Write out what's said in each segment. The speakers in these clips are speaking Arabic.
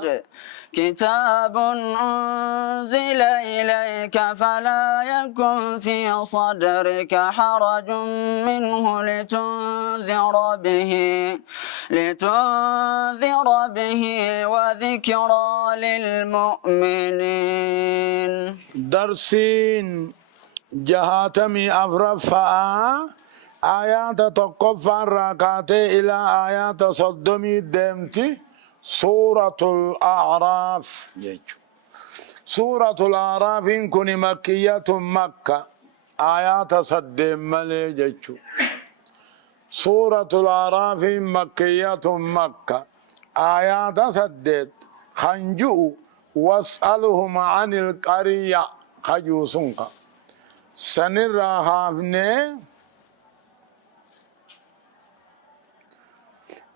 صاد كتاب أنزل إليك فلا يكن في صدرك حرج منه لتنذر به وذكرى للمؤمنين. درسين جهاتمي أفرفا آيات تقفى الركعات إلى آيات صدمي دمتي سورة الأعراف. سورة الأعراف كن مكية مكة آيات صدم ملي. سورة الأعراف مكية مكة آيات صدت خنجو واسألهم عن القرية خجوسنك سنرى هافني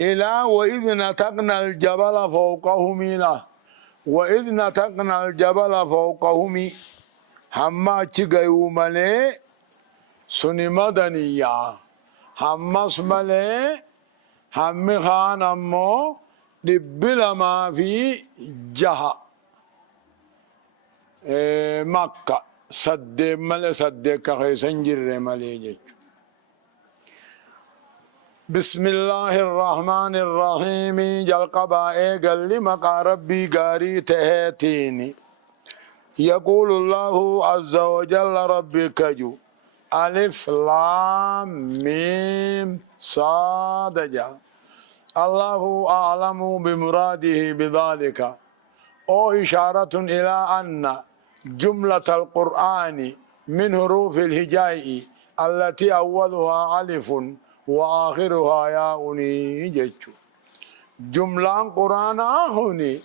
إلى وإذ نتقنا الجبل فوقهم وإذ نتقنا الجبل فوقهم هما تشيغيو مالي سني مدنيا همس مالي هم خان أمو دبلا ما في جها مكة صد مالي صدق خيسنجر مالي. بسم الله الرحمن الرحيم جل قبائي قل لمقا ربي قاري تهاتيني يقول الله عز وجل ربي كجو ألف لام ميم صاد جا الله أعلم بمراده بذلك أو إشارة إلى أن جملة القرآن من حروف الهجاء التي أولها ألف وآخرها ياء جتشو جملة قرآن هوني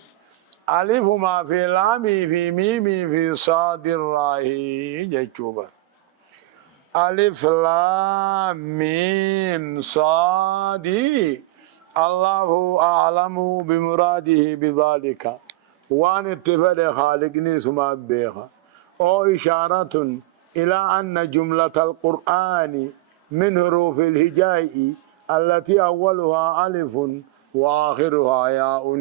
ألف ما في لامي في ميمي في صاد الراهي جتشو ألف لام ميم صادي الله أعلم بمراده بذلك وان اتفاد خالقني سما بيها أو إشارة إلى أن جملة القرآن من حروف الهجاء التي أولها ألف وآخرها ياء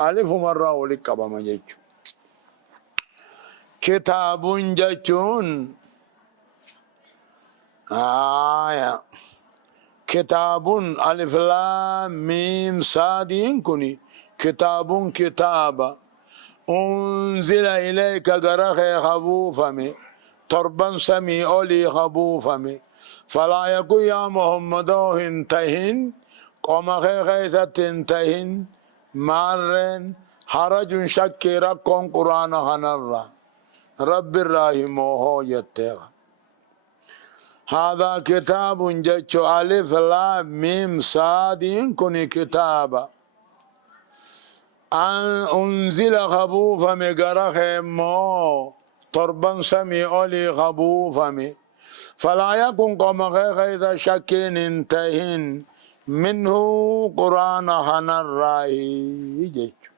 ألف مرة ولك بما جتشو كتاب جتشون كتاب ألف لام ميم صاد كني كتاب كتاب أنزل إليك غرخ خبوفمي تربا سمي أولي خبوفمي فلا يكن يا محمد انتهن قوم خيثة انتهن مارن حرج شكر كون قرآن هنرى رب الرحيم هو يتغى هذا كتاب جتشو ألف لام ميم صاد كني كتاب أنزل خبوفا مقرخ مو تربا سمي أولي خبوفا فلا يكن قوم غير شكين انتهن منه قرآن هنرائي جتشو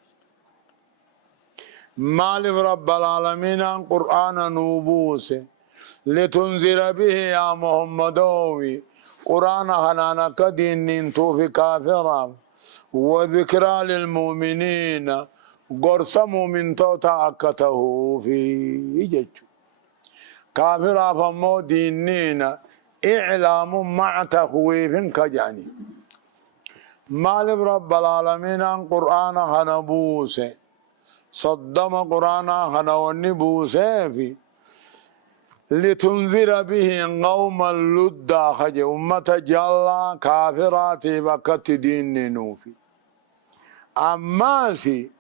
مالك رب العالمين قرآن نوبوس لتنذر به يا محمدوي قرآن هنانا كدين توفي كافرا وذكرى للمؤمنين قرص مؤمن توتا أكته في جج كافرا فمو دينين إعلام مع تخويف كجاني مالك رب العالمين قرآن هنبوس صدم قرآن هنونبوس في لتنذر به قوم اللدى خج أمة جلا كافرات بكت دين نوفي أماسي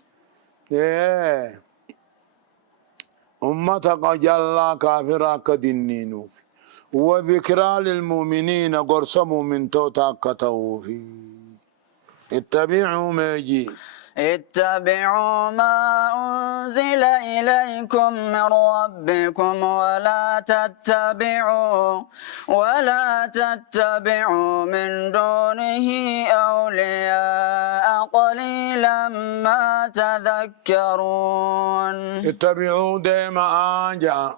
أمة جلا كافرات كدين نوفي وذكرى للمؤمنين قرصموا من توتا كتوفي اتبعوا ما يجي اتبعوا ما أنزل إليكم من ربكم ولا تتبعوا من دونه أولياء قليلا ما تذكرون. اتبعوا ديما آجا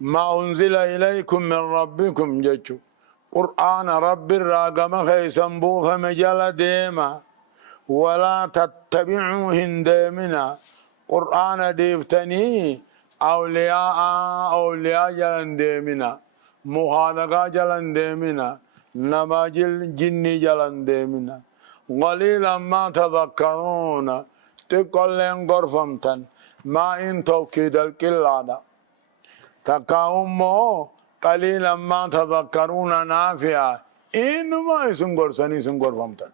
ما أنزل إليكم من ربكم جتشو قرآن رب الراقم خيسن بوفا مجال ديما ولا تتبعوا هندمنا قرآن ديفتني أولياء جلن ديمنا مخالقا جلن ديمنا نماجل جني جلن ديمنا قليلا ما تذكرون تقلن غرفمتن ما إن توكيد الكلادة تكاومو قليلا ما تذكرون نافيا إنما يسنغر سني سنغر فمتن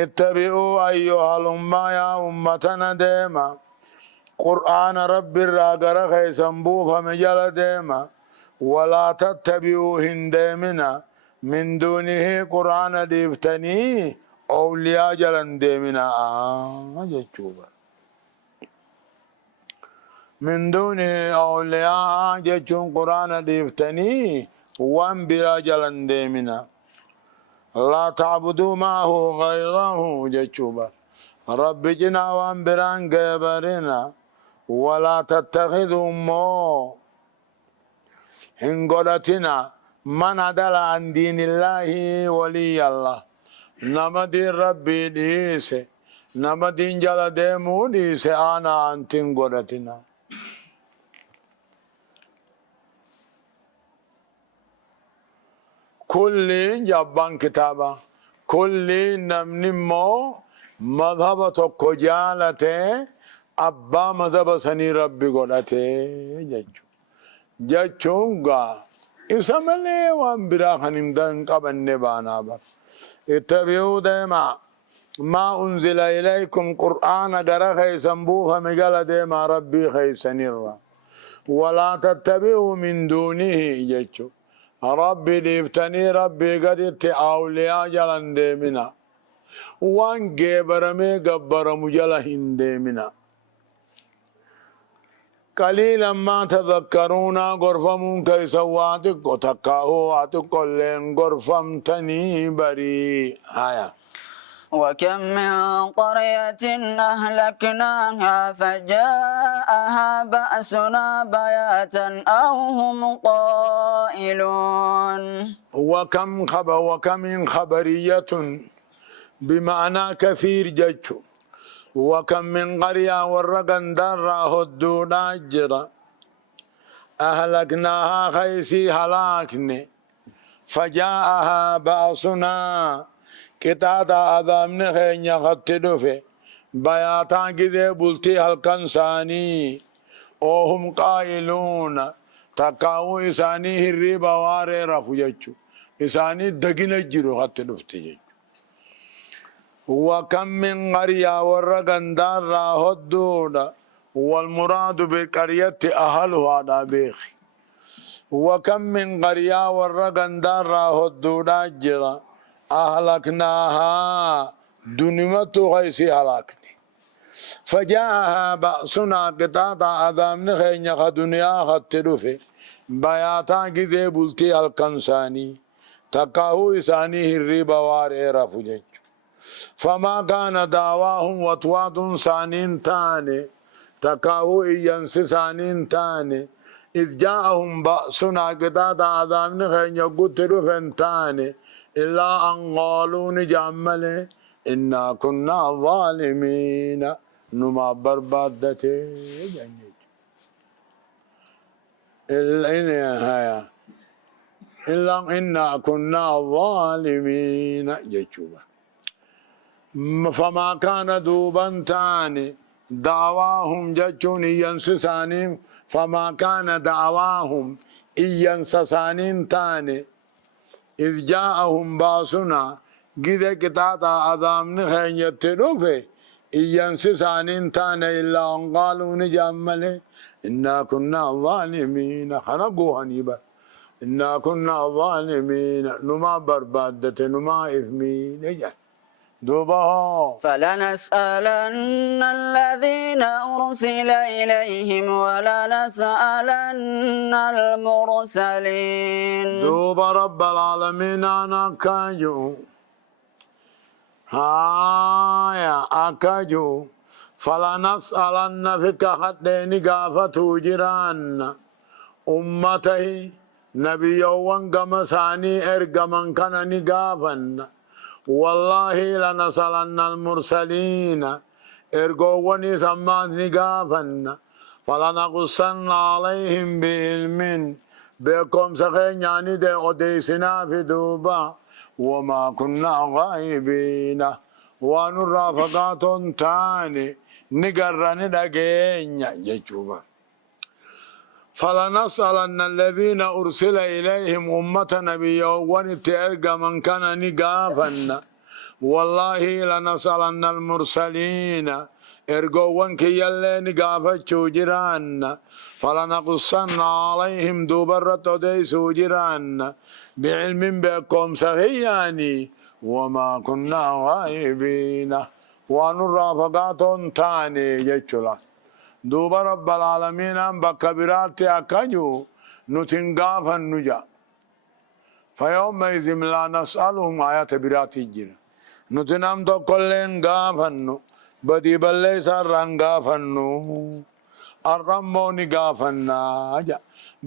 اتبعوا أيها الأمة يا أمتنا ديما قرآن رب الراغر خيسنبو فمجل ديما ولا تتبعوا هندمنا من دونه قرآن ديفتني أولياء جلن ديمنا جتشوبا من دونه أولياء جتشون قرآن ديفتني وان بلا جلن ديمنا لا تعبدوا معه غيره جتشوبا رب جنا وان بران قبرنا ولا تتخذوا مو هنقلتنا من عدل عن دين الله ولي الله نمدي ربي ديسه نمدي جل ديمو ديسه أنا أنتين قلتنا كل جبان كتابا كل نمنمو مذهب تقجالته أبا مذهب سني ربي قلته جچونغا اسمله وان براخنم دان قبن بانا بس اتبعوا دما ما انزل اليكم قرآن درخ سنبوه مجال دما ربي خيسنير ولا تتبعوا من دونه جچو ربي ديفتني ربي قد اولياء جلن دمنا وان جبرمي جبر مجلا هندمنا قليلا ما تذكرون غرفمون كيسواتك وتكاهواتك كلين غرفمتني بري آية وكم من قرية أهلكناها فجاءها بأسنا بياتا أو هم قائلون وكم من خبرية بمعنى كثير جج وكم من قرية ورقن درا هدونا جرا أهلكناها خيسي هلاكني فجاءها بأسنا كتاتا أذامن خينيا خطدوفي بياتا كذي بلتي هالكنساني وهم قائلون تقاو إساني هري بواري رفو جيشو إساني دقين الجرو خطدوفتي جيشو وكم من قرية ورقن دارا هدونا والمراد بالقرية أهلها دابيخي وكم من قرية ورقن دارا هدونا جرا أهلكناها دنمتو غيسي هلاكني فجاءها بأسنا قطاطا أذام نخين يخ دنيا خطلوفي بياتا كذي بلتي الكنساني تقاهو إساني الريبا واري رفجج فما كان دعواهم وطوات سانين تاني تقاهو إيانس سانين تاني إذ جاءهم بأسنا قطاطا أذام نخين يقتلوا فانتاني إلا أن قالوا نجمل إنا كنا ظالمين نما بربادتي إلا إنا كنا ظالمين جيشوبا فما كان دوبا تاني دعواهم جتون ينسسانين فما كان دعواهم ينسسانين تاني إذ جاءهم باسنا جذا كتاتا أذام نخين يتلوفي ينسسانين تاني إلا أن قالوا نجمله إنا كنا ظالمين خنقوا هنيبا إنا كنا ظالمين نما بربادة نما إثمين إجا دوبها فلنسألن الذين أرسل إليهم ولنسألن المرسلين دوب رب العالمين أنا كاجو هايا أكاجو فلنسألن فيك حتى نقافة جيران أمته نبي يوان قمساني إرقمن كان نقافن والله لنسألن المرسلين إرجوني سمان نقافن فلنقصن عليهم بعلم بكم سخين يعني دي أديسنا في دوبا وما كنا غائبين ونرى فقات تاني نقرن دقين جيشوبا فلنسألن الذين أرسل إليهم أمة نبي ونتأرق من كان نقافن والله لنسألن المرسلين إرقوان كي يلي نقافتشو جيران فلنقصن عليهم دوبرة ديسو جيران بعلم بكم سغياني وما كنا غائبين ونرى فقات تاني جيشلا دوب رب العالمين بكبرات أكجو نتنقافا نجا فيومئذ لا نسألهم آيات برات الجنة نتنام دو كلين غافنو بدي بلي سران غافنو الرموني غافنا جا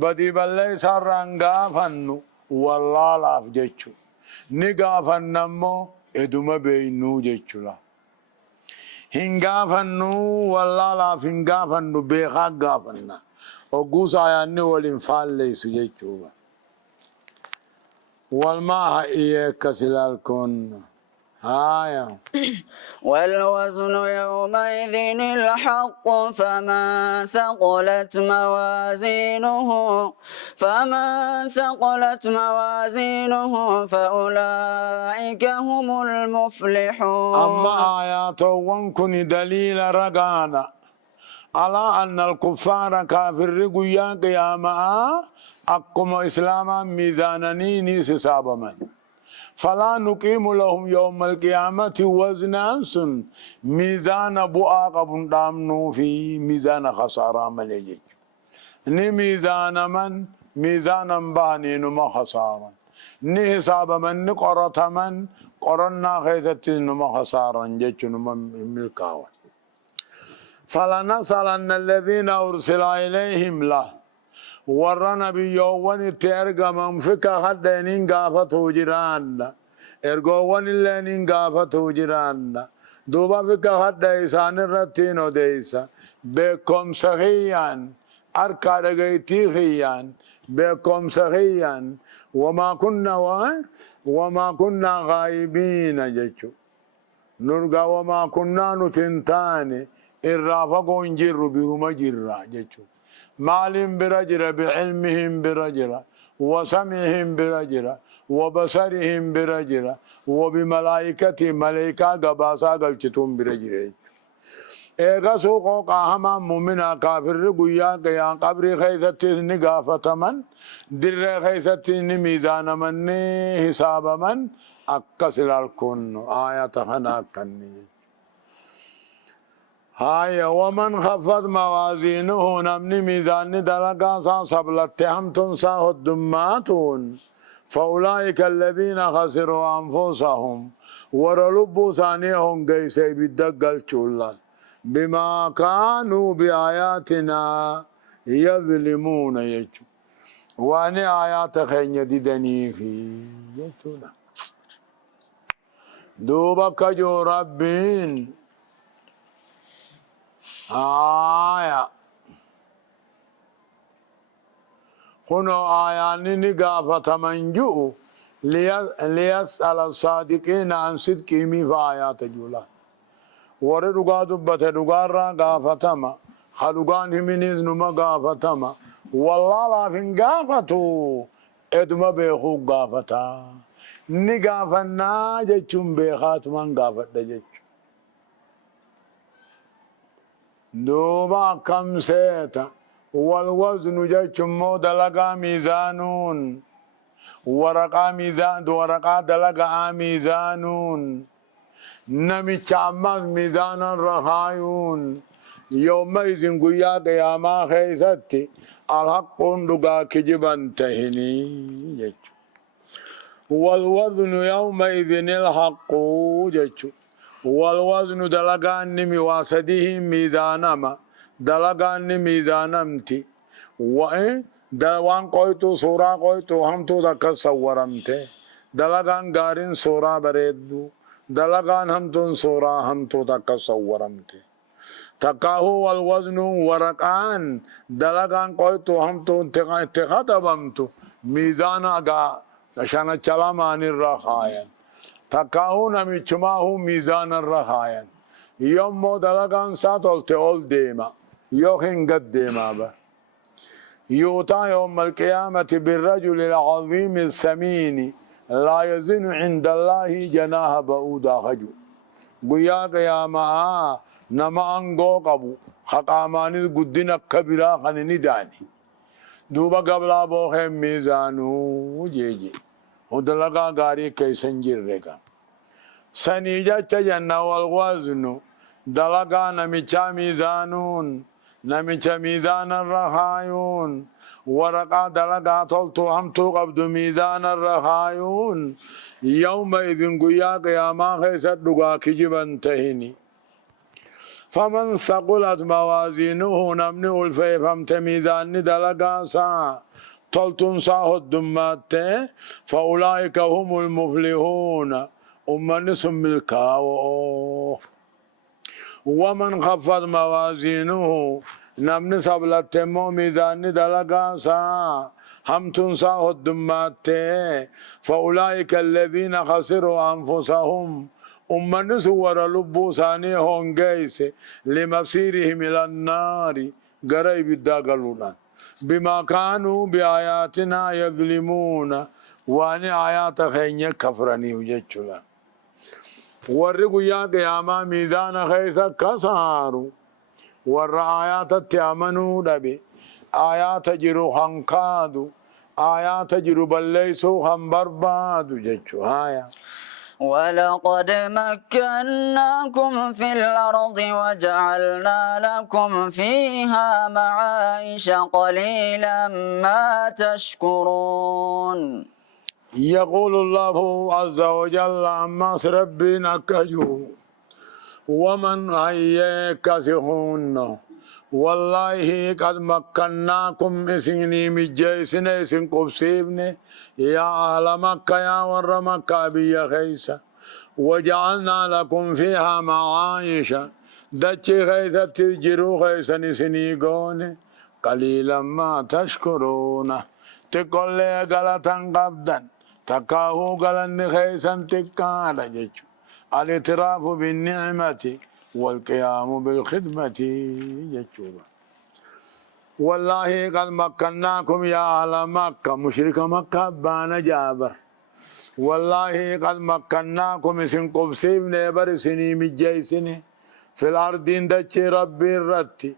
بدي بلي سران غافنو والله لاف جيچو ني غافنمو ادوما بينو جيچو لا هنغافنو والله لاف هنغافنو بيخا غافنا اوغوسا يعني ولين فالي سجيچو والماء إياك سلالكن آية والوزن يومئذ الحق فمن ثقلت موازينه فأولئك هم المفلحون. أما آيات وانكن دليل رقانا على أن الكفار كافر رقيا قياما أقم إسلاما ميزانني نيس سابما فلا نقيم لهم يوم القيامة وزنا سن ميزان بؤا قبن دامنو في ميزان خسارة مليجي ني ميزان من ميزان باني نما خسارة ني حساب من ني قرط من قرنا خيثت نما خسارة جيش نما ملكاوة فلنسألن الذين أرسل إليهم له ور نبيوان ترجع من فكا حتى نينغافة جيران ارجوان اللي نينغافة جيران دوبا فكا حتى إنسان الرتين وديسا بكم سخيان أركاد جيتي خيان بكم سخيان وما كنا غائبين جيشو نرجع وما كنا نتنتاني الرافقون جرو بهما جرا جيشو مالهم برجرة بعلمهم برجرة وسمعهم برجرة وبصرهم برجرة وبملائكتهم ملائكة قباسا قلتهم برجرة إيغا سوقو قاهما مؤمنا كافر قويا قيا قبر خيثت نقافة من در خيثت ميزان من حساب من أكسل الكون آيات خناكني هاي ومن خفض موازينه نمني ميزان دلقا سبلت همتن ساهد دماتون فأولئك الذين خسروا أنفسهم ورلبوا ثانيهم قيسي بالدقل شولا بما كانوا بآياتنا يظلمون يجو واني آيات خين يددني في يجونا دوبك جو ربين آية كنو آياني نقافة منجو ليسأل الصادقين عن صدقهم في آيات جولا وردقا دبت دقارا قافتما خلقان من إذن ما قافتما والله لا فين قافتو ادما بيخو قافتا نقافنا جيشم بيخات من قافت جيش دوبا كم سيتا والوزن جيشمو دلقا ميزانون ورقا ميزان ورقا دلقا ميزانون نمي چامز ميزانا رخايون يومئذ قيا قياما خيستي الحق دقا كجبا تهني جيشو والوزن يومئذ الحق جيشو والوزن دلقان نمي واسده ميزانما دلقان ميزانمتي وإن دلوان قويتو سورا قويتو همتو دكا صورمتي دلقان قارين سورة بريدو دلقان همتون سورة همتو تكا صورمتي تكاهو والوزن ورقان دلقان قويتو همتو اتخطبمتو ميزان اقا عشان الكلام الرخاين تكاهو نميچماهو ميزان الرخاين يوم مو دلقان ساتول تقول ديما يوخين قد ديما با يوتا يوم القيامة بالرجل العظيم الثمين لا يزن عند الله جناح بعودا خجو قيا قياما نما انغو قبو خقاماني قدنا كبيرا خنني داني دوبا قبلا بوخم ميزانو جيجي ودلقا غاري كيسن جرقا سنيجا تجنة والوزن دلقا نميچا ميزانون نميچا ميزان الرخايون ورقا دلقا طلتو همتو قبض ميزان الرخايون يومئذ قيا قياما خيسر دقا كجبا تهني فمن ثقلت موازينه نمني الفي فمت ميزان دلقا سا طلتن ساه الدمات فأولئك هم المفلحون نسم الكاو ومن خفت موازينه نمني سبلت مو ميزان دلقا سا هم تنساه الدمات فأولئك الذين خسروا أنفسهم نسور لبو ثاني هونجيس لمصيرهم إلى النار قريب الداقلون بما كانوا بآياتنا يظلمون وأن آيات خيني كفرني وجدتلا ورقوا يا قياما ميزان خيسا كساروا ور آيات تأمنوا لبي آيات جرو خنقادوا آيات جرو بليسوا خنبربادوا جدتوا هايا ولقد مكناكم في الأرض وجعلنا لكم فيها معايش قليلا ما تشكرون يقول الله عز وجل عما ربنا كجو ومن أيك سهون والله قد مكناكم اسني مجيسن اسن قبسيبن يا أهل مكة يا ور مكة بيا خيسة وجعلنا لكم فيها معايش دتشي خيسة تجرو خيسة نسنيقون قليلا ما تشكرون تقول لي غلطا قبدا تكاهو غلن خيسا تكالا جيشو الاعتراف بالنعمة والقيام بالخدمة جيشو والله قد مكناكم يا أهل مكة مشرك مكة بان جابر والله قد مكناكم اسن قبسيب نيبر سني مجيسني في الأرض دتشي ربي الرتي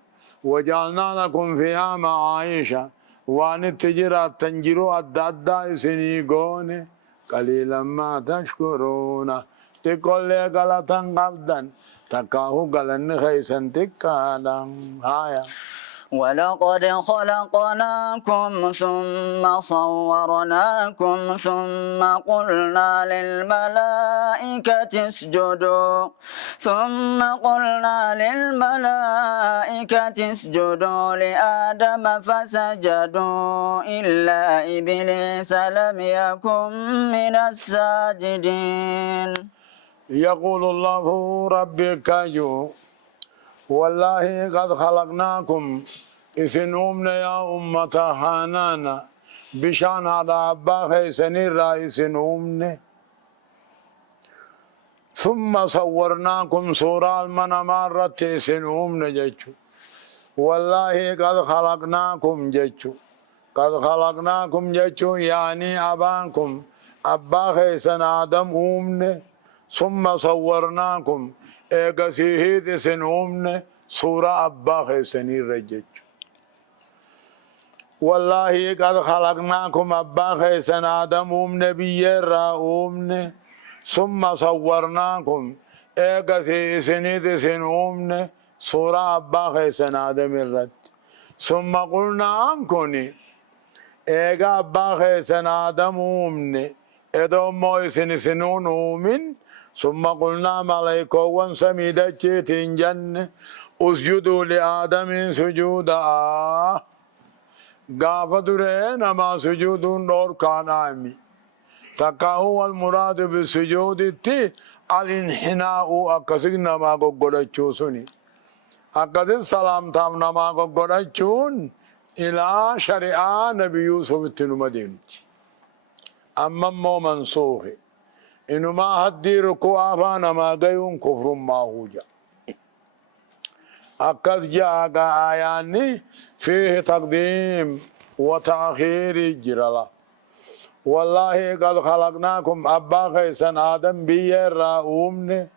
وجعلنا لكم فيها معايشة وان التجرى تنجروا الدادا سنيقون قليلا ما تشكرون تقول لي غلطا قبدا تكاهو قلن خيسا تكالا هايا ولقد خلقناكم ثم صورناكم ثم قلنا للملائكة اسجدوا لآدم فسجدوا إلا إبليس لم يكن من الساجدين يقول الله ربك والله قد خلقناكم اسنومنا يا أمة حنانا بشان هذا أبا خيسن الرئيس نومنا ثم صورناكم سورة المنامات اسنومنا جيشو والله قد خلقناكم جيشو قد خلقناكم جيشو يعني أبانكم أبا خيسن آدم أمنا ثم صورناكم ايقاسيهيد اسن أمنا سورة أبا خيسني رجج والله قد خلقناكم أبا خيسن آدم أمنا بيرا أمنا ثم صورناكم ايقاسي اسنيد اسن أمنا سورة أبا خيسن آدم الرد ثم قلنا أمكني ايقا أبا خيسن آدم أمنا ادو مو اسن سنون أمن ثم قلنا ملائكة وانسميدة جيتين جنة اسجدوا لآدم سجودا قافة درين ما سجودون دور كان آمي تكاهو المراد بالسجود تي الانحناء أكسقنا ما قدرتشوسني أكسق سلام تامنا ما قدرتشون إلى شريعة نبي يوسف التنمدين أما مو منسوخ إنه ما هدي ركوع فانا ما قيون كفر ما هو جاء أكس جاء آياني فيه تقديم وتأخير جرلا والله قد خلقناكم أبا خيسن آدم بير أمني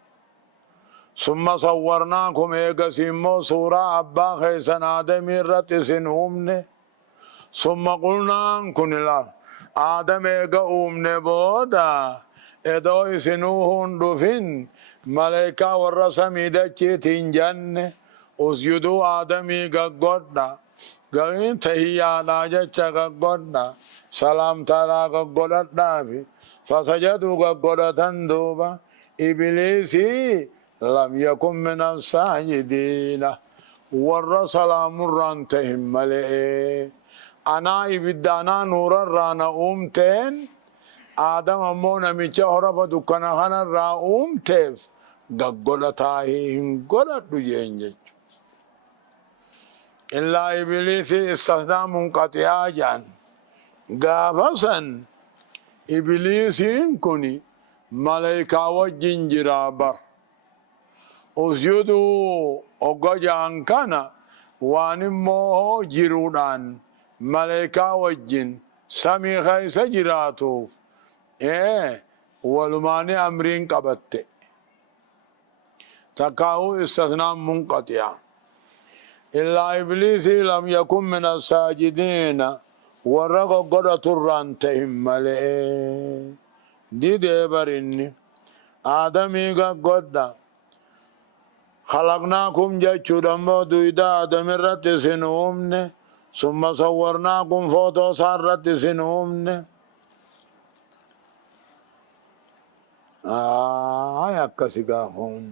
ثم صورناكم إيقسمو سورة أبا خيسن آدم رتسن أمني ثم قلنا كن الأرض آدم إيقا أمني بودا إدو إسنوهن دفن ملائكة والرسمي دچتين جنة اسجدوا آدم إيقا قدنا قلن تهيا ناجة قدنا سلام تعالى قدنا في فسجدوا قدنا دوبا إبليسي لم يكن من الساجدين والرسلام رانتهم ملئ أنا إبدانا نور الرانا أمتين آدم أمونا ميچا هربا دكنا خانا را أمتف قدتاهي هنقلت دجينجج إلا إبليس استثنى منقطعا جان غافسا إبليس كوني ملائكة وجين جرابر اسجدوا أقجان كان وانمو جرودان ملائكة وجين سمي خيس جراتو ولماني أمرين قبت تكاو استثناء منقطع إلا إبليس لم يكن من الساجدين ورقوا قدرة الرانتهم ملئ دي ديبرني آدمي قدر خلقناكم جاتشو دمو دويدا آدم رت سنومن ثم صورناكم فوتو سارت سنومن هيا كسيغا هون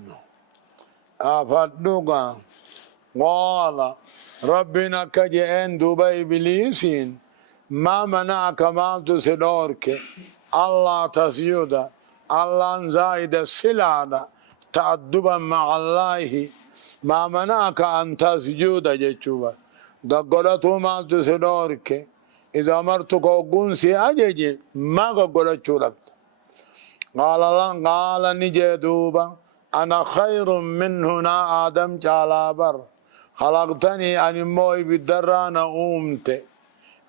أفدوغا قال ربنا كجئن دوبا إبليسين ما منعك ما تسدورك الله تسجد الله زايد السلادة تأدبا مع الله ما منعك أن تسجد جتشوبا قدرتو ما تسدورك إذا مرتك قنسي أجي ما قدرتشو لك قال نجي دوبا أنا خير من هنا آدم جالابر خلقتني أن موي بالدران أمت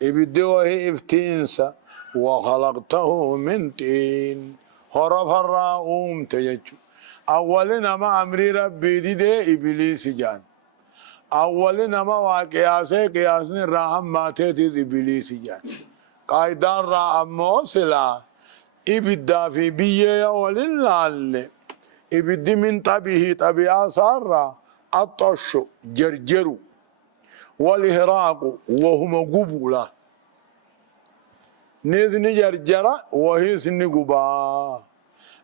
إبدوه إفتينسا وخلقته من تين هرف الرا أمت يجو أولنا ما أمري ربي دي إبليس جان أولنا ما واقعاسي قياسني راهم ماتي إبليس جان قايدان را أموسلا إبدا في بيه ولله إبدي من طبيه طبيعة سارة الطش جرجر والإهراق وهم قبولا نذني جرجرة وهي سنقبا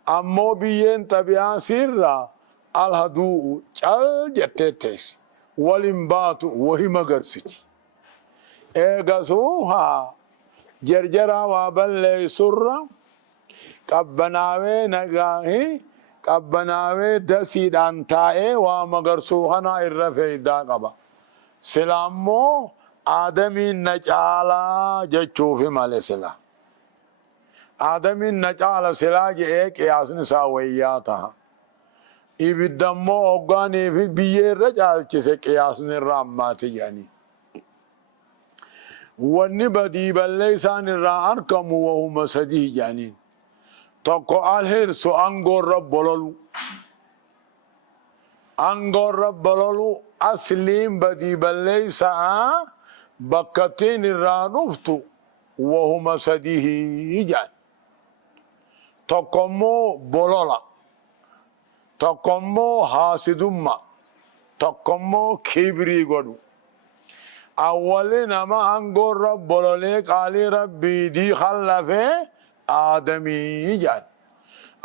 أمو بيين طبيعة سرة الهدوء جل جتتش والإنبات وهي مغرستي إيغسوها جرجرة وابل سرة قبناوي نغاهي قبناوي دسيدان تائي ومغرسوهنا الرفيدا قبا سلامو آدمي نجالا جچوفي مالي سلا آدمي نجالا سلا جئے قياسن ساوياتها إبدامو اوغاني في بيه رجال چسے قياسن الرامات يعني ونبدي بالليسان الرأركم وهم سدي جانين تقو الهرس أنغور ربولو أنغور ربولو أسليم بدي بالليسا بكتين الرانوفتو وهم سديه جان تقومو بولولا تقومو حاسدوما تقومو كبري غدو أولنا ما أنغور ربولو ليك علي ربي دي خلفه آدمي جان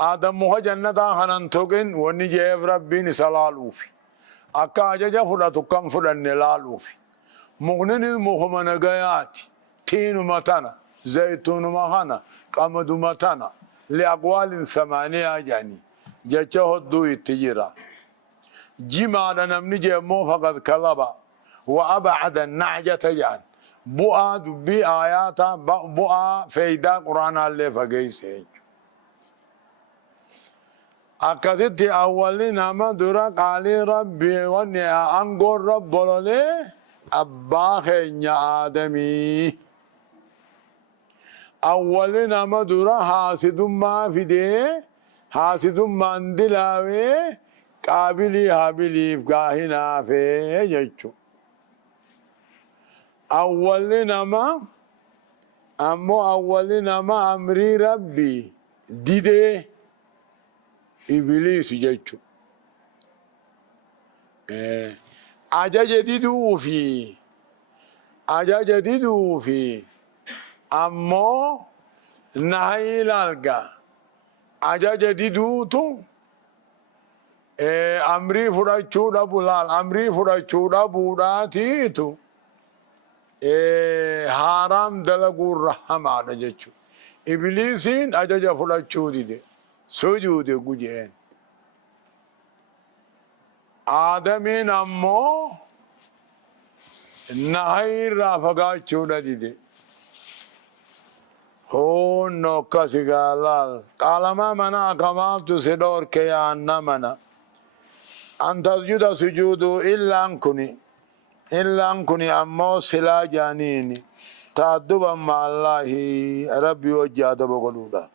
آدم مخ جنتا خنن توكن وني جيف ربي نسلالوفي أكا أجا فراتو كم فرن نلالوفي مغنني مخمنا غياتي تينو متانا زيتون مهنا قمد متنا لأقوال ثمانية جاني جاءه الدو التجيرة جمع نمني جمو فقد كلبا وأبعد النعجة جان بؤا دبي آياتا بؤا فيدا قرآن اللي فقيسي أكثت أولنا ما درا قال ربي وني أنقر رب لي أباخي يا آدمي أولنا ما درا حاسد ما في دي حاسد ما اندلاوي قابلي هابلي فقاهنا في جيشو أولنا ما أمو أولنا ما أمري ربي ديدي إبليس جيشو أجا جديدو في أمو نهي لالقا أجا جديدو تو أمري فراشو بولال أمري فراشو بولاتي تو حرام دلقو الرحمة على جيشو إبليسين أجا فراشو دي سجود قجين آدمين أمو نهي رافقا چودا دي خون نوكا سيغالال قال ما منا كمالت سدور كيان منا أن تسجد سجود إلا أنكني أمو سلا جانيني تأدبا مع الله ربي وجاد بقلودا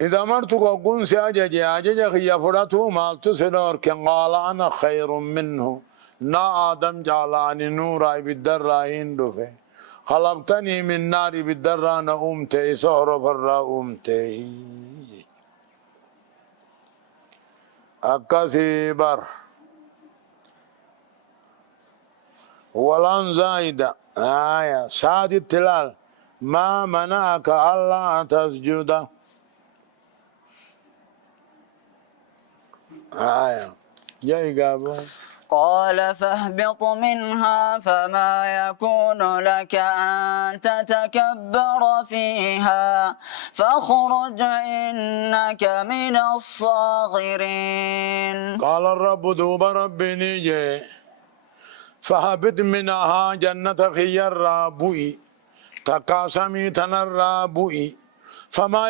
إذا مرتك أقول سأجج خي فرته مالت سنور كان قال أنا خير منه نا آدم جعلاني نورا بالدرائين دفه خلقتني من نار بالدران أمتي سهر فرا أمتي أكاسي بر ولن زايدة ساد التلال ما منعك ألا تسجد قال فاهبط منها فما يكون لك أن تتكبر فيها فاخرج إنك من الصاغرين قال الرب دوب ربي نيجي فهبط منها جنة خير رابوئي تقاسمي تنر رابوئي فما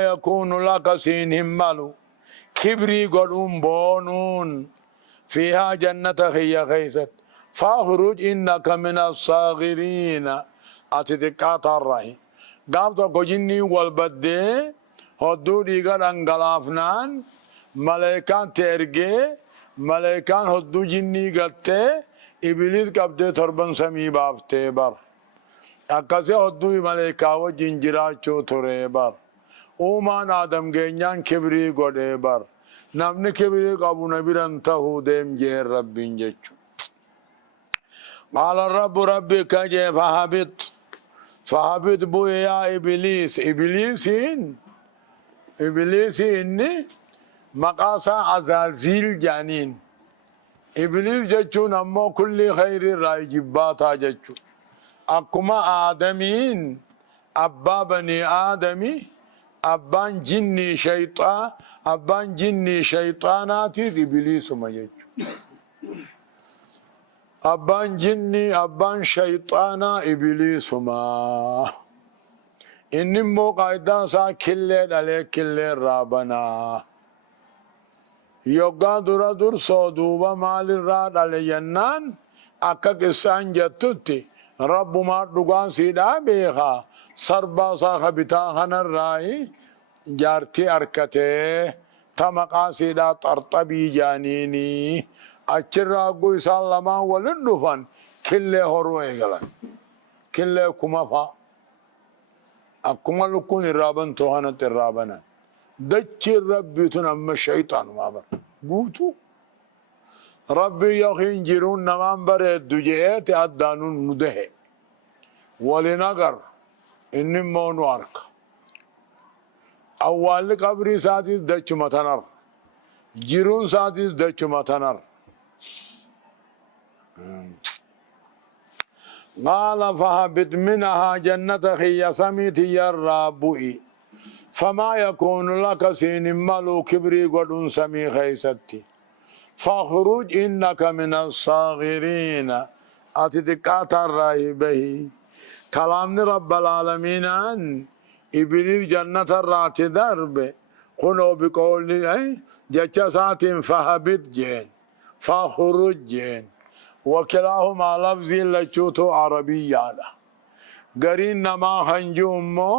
يكون لك سينهم مالو كبري قلوم بونون فيها جنة هي خيست فاخرج إنك من الصاغرين أتدكات الرحي قابضا قجني والبدي هدو ديگر انقلافنان ملائكان ترگي ملائكان هدو جني قلتے إبليس قبضي تربن سمي بافتے بر أكاسي هدو ملائكا و جنجراچو ترے بر اومان آدم گینیان کبری گوڑے بر نمنی کبری قابو نبیرن تهو دیم جیر ربین جچو قال الرب ربي كجي فهبط بو يا إبليسين مقاسا عزازيل جانين إبليس جچو نمو كل خير رأي جباتا جچو أكما آدمين أبا بني آدمي أبان جني شيطاناتي إبليس ما يجو أبان جني أبان شيطانا إبليس ما إني مو قايدان سا كلي عليك كلي رابنا يوغا دورا دور صدوبا مال الراد على ينان أكا كسان جتوتي رب ما دوغان سيدا بيخا سربا ساخا بتاخن الرأي جارتي أركته تمقا سيدا ترطبي جانيني أچرا قوي سالما ولندفن كله هروي غلان كله كمفا أكما لكون الرابن توهنة الرابنة دچي ربي تنم الشيطان مابر بوتو ربي يخين جيرون نمان برد دجئت أدانون مده ولنگر إنم مونو أرك أول قبري ساتيس دچ متنر جيرون ساتيس دچ متنر قال فهبط منها جنة خي سميت الرابئ فما يكون لك سين ملو كبري قد سمي خيستي فاخرج إنك من الصاغرين أتتكات الراهبه كلام رب العالمين أن إبليس جنة الرات درب قنو بقول جتش سات فهبط جين فاخرج جين وكلاهما لفظ لجوتو عربية قرين ما هنجومو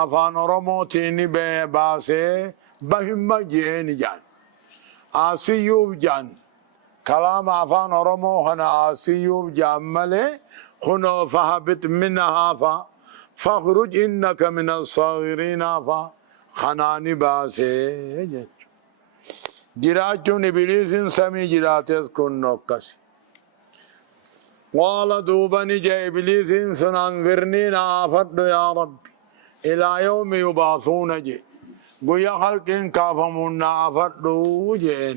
أفان رموتيني باسي بهم جين جان آسيوب جان كلام أفان رمو هنا آسيوب جان ملي خنو فهبت منها فاخرج إنك من الصاغرين خناني باسي جراجون إبليس سمي جراتيس كن نوكسي قال دوبني جاء إبليس سننظرني نافد يا رب إلى يوم يبعثون جي قويا خلق كافمون نافد جين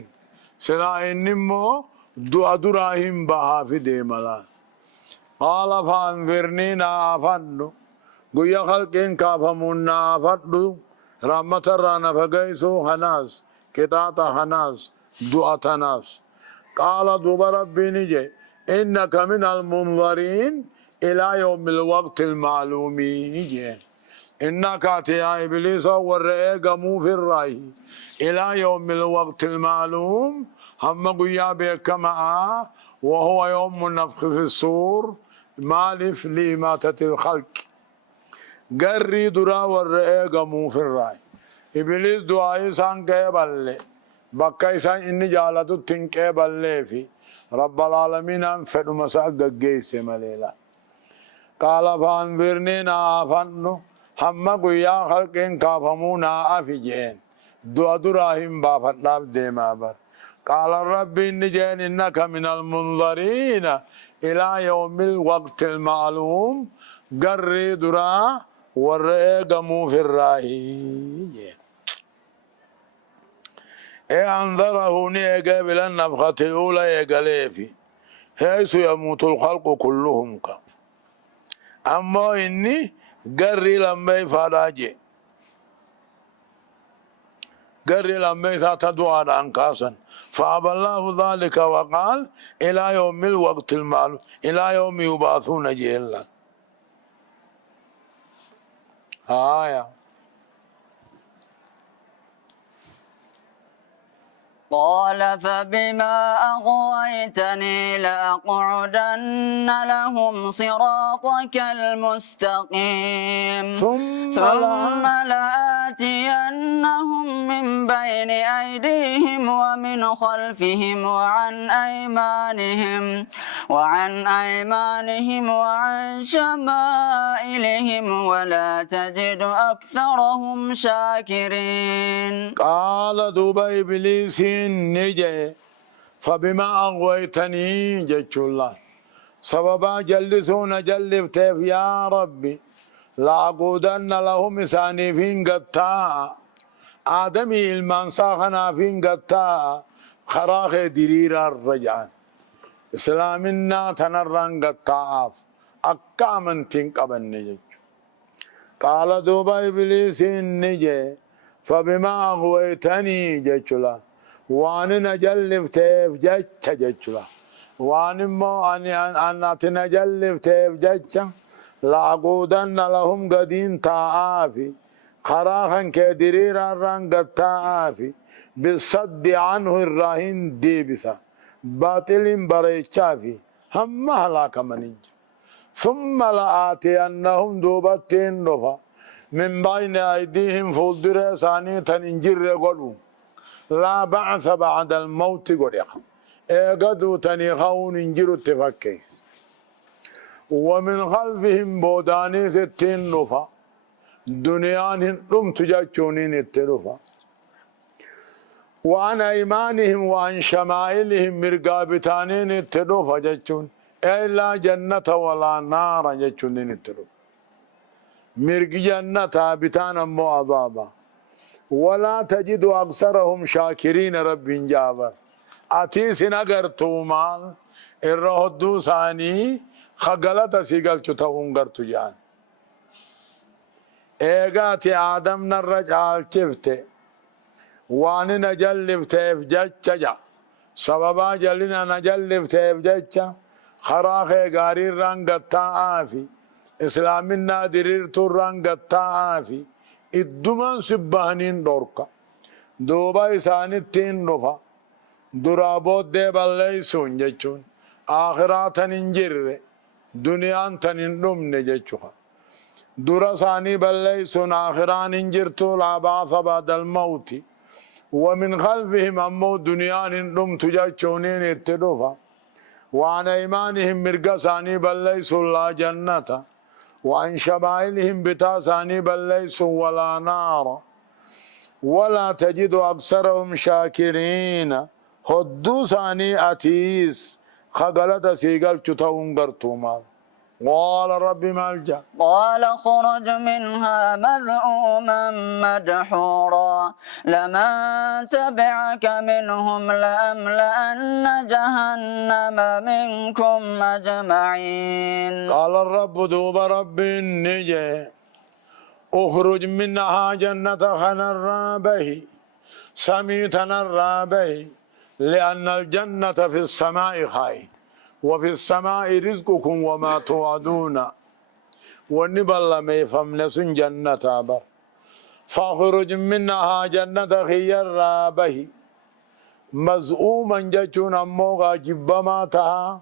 سنا إنمو دعا دراهم بها في ديملا قال فانظرني نافد قويا خلق كافمون نافد رحمة رانا فقيسو هناس كتاتا هناس دعا تناس قال دوب ربي نجي إنك من المنظرين إلى يوم الوقت المعلوم إنك يا إبليس والرئيق مو في الرأي إلى يوم الوقت المعلوم هم قيا بك معه وهو يوم النفخ في الصور مالف لإماتة الخلق قري درا والرئيق مو في الرأي إبليس دعائي سان كيبال بكاي سان إني جالتو تنكيبال في رب العالمين أنفد مساق جيس مليلا قال فانظرني نافنو هم قيا خلقين كافمونا أفجين دعا دراهم بافتلاب ديما بر قال الرب إني جين إنك من المنظرين إلى يوم الوقت المعلوم قري درا والرئيق مو في الراهي أنظره نيجا بلا النفخة الأولى يجليفي حيث يموت الخلق كلهم أما إني قري لما يفاراجي قري لما يتدعى أنكاسا فأبى الله ذلك وقال إلى يوم الوقت المعلوم إلى يوم يبعثون جيلا آية قال فبما أغويتني لأقعدن لهم صراطك المستقيم ثم لآتينهم من بين أيديهم ومن خلفهم وعن أيمانهم وعن شمائلهم ولا تجد أكثرهم شاكرين قال دوبا إبليس نجي فبما أغويتني جيش الله سببا جلسون جلبتيف يا ربي لأقودن لهم سانيفين قطاع آدمي المنصاخنا فين قطاع خراخ ديرير الرجال إسلامنا تنرن قطاع أكامن تنقبن نجي قال دوبا إبليس نجي فبما أغويتني جيشلا وان نجلب تيف جيش جيشلا وان مو أن تنجلب تيف جيش لأقودن لهم قدين تاعافي خراخا كدرير الرنق تاعافي بالصد عنه الراهن ديبسا باطل بريشافي هم هلاك منج ثم لآتينهم دوبتين رفا من بين أيديهم فولدر ثاني تنجر قلو لا بعث بعد الموت قريق ايقدو تنيخون انجر تفكي ومن خلفهم بوداني ستين نفا دنيان رم تجاچونين الترفا وعن أيمانهم وعن شمائلهم مرقابتانين الترفا جاچون إلا جنة ولا نار جاچونين الترفا مرق جنة بتانا مؤضابا ولا تجد أكثرهم شاكرين رب جابر أتيس نقر تومال الرهدو ثاني خجلت سيقل تتون قرتو جان ايقاتي آدم الرجال كفته واني نجلب تيف جتشا سببا جلنا نجلب تيف جتشا خراخي غاري رانغتا آفي اسلامي نادرير تو رانغتا آفي ادومان سبهانين دوركا دوبا إساني تين رفا درابود دي بالله سون آخراتن انجر دنيان تنين رمن جچوها درا ثاني بالله سون آخران انجرتو العباث بعد الموت ومن خلفهم أمو دنيان رم تجاچونين اتدوفا وعن ايمانهم مرقا ثاني بالله سون لا جنة وعن شمائلهم بتا ثاني بالله سون ولا نار ولا تجد أكثرهم شاكرين هدو ثاني أتيس خغلت سيقل تتون قرتوما قال ربي مالجا قال اخرج منها مذءوما مدحورا لمن تبعك منهم لأملأن جهنم منكم أجمعين. قال الرب دوب ربي النجي اخرج منها جنة خنرابه سميتنا الرابه لأن الجنة في السماء خاي وفي السماء رزقكم وما توعدون ونبال ما يفهمنس جنة بر فاخرج منها جنة خير رابه مزعوما جتون أموغا جبما تها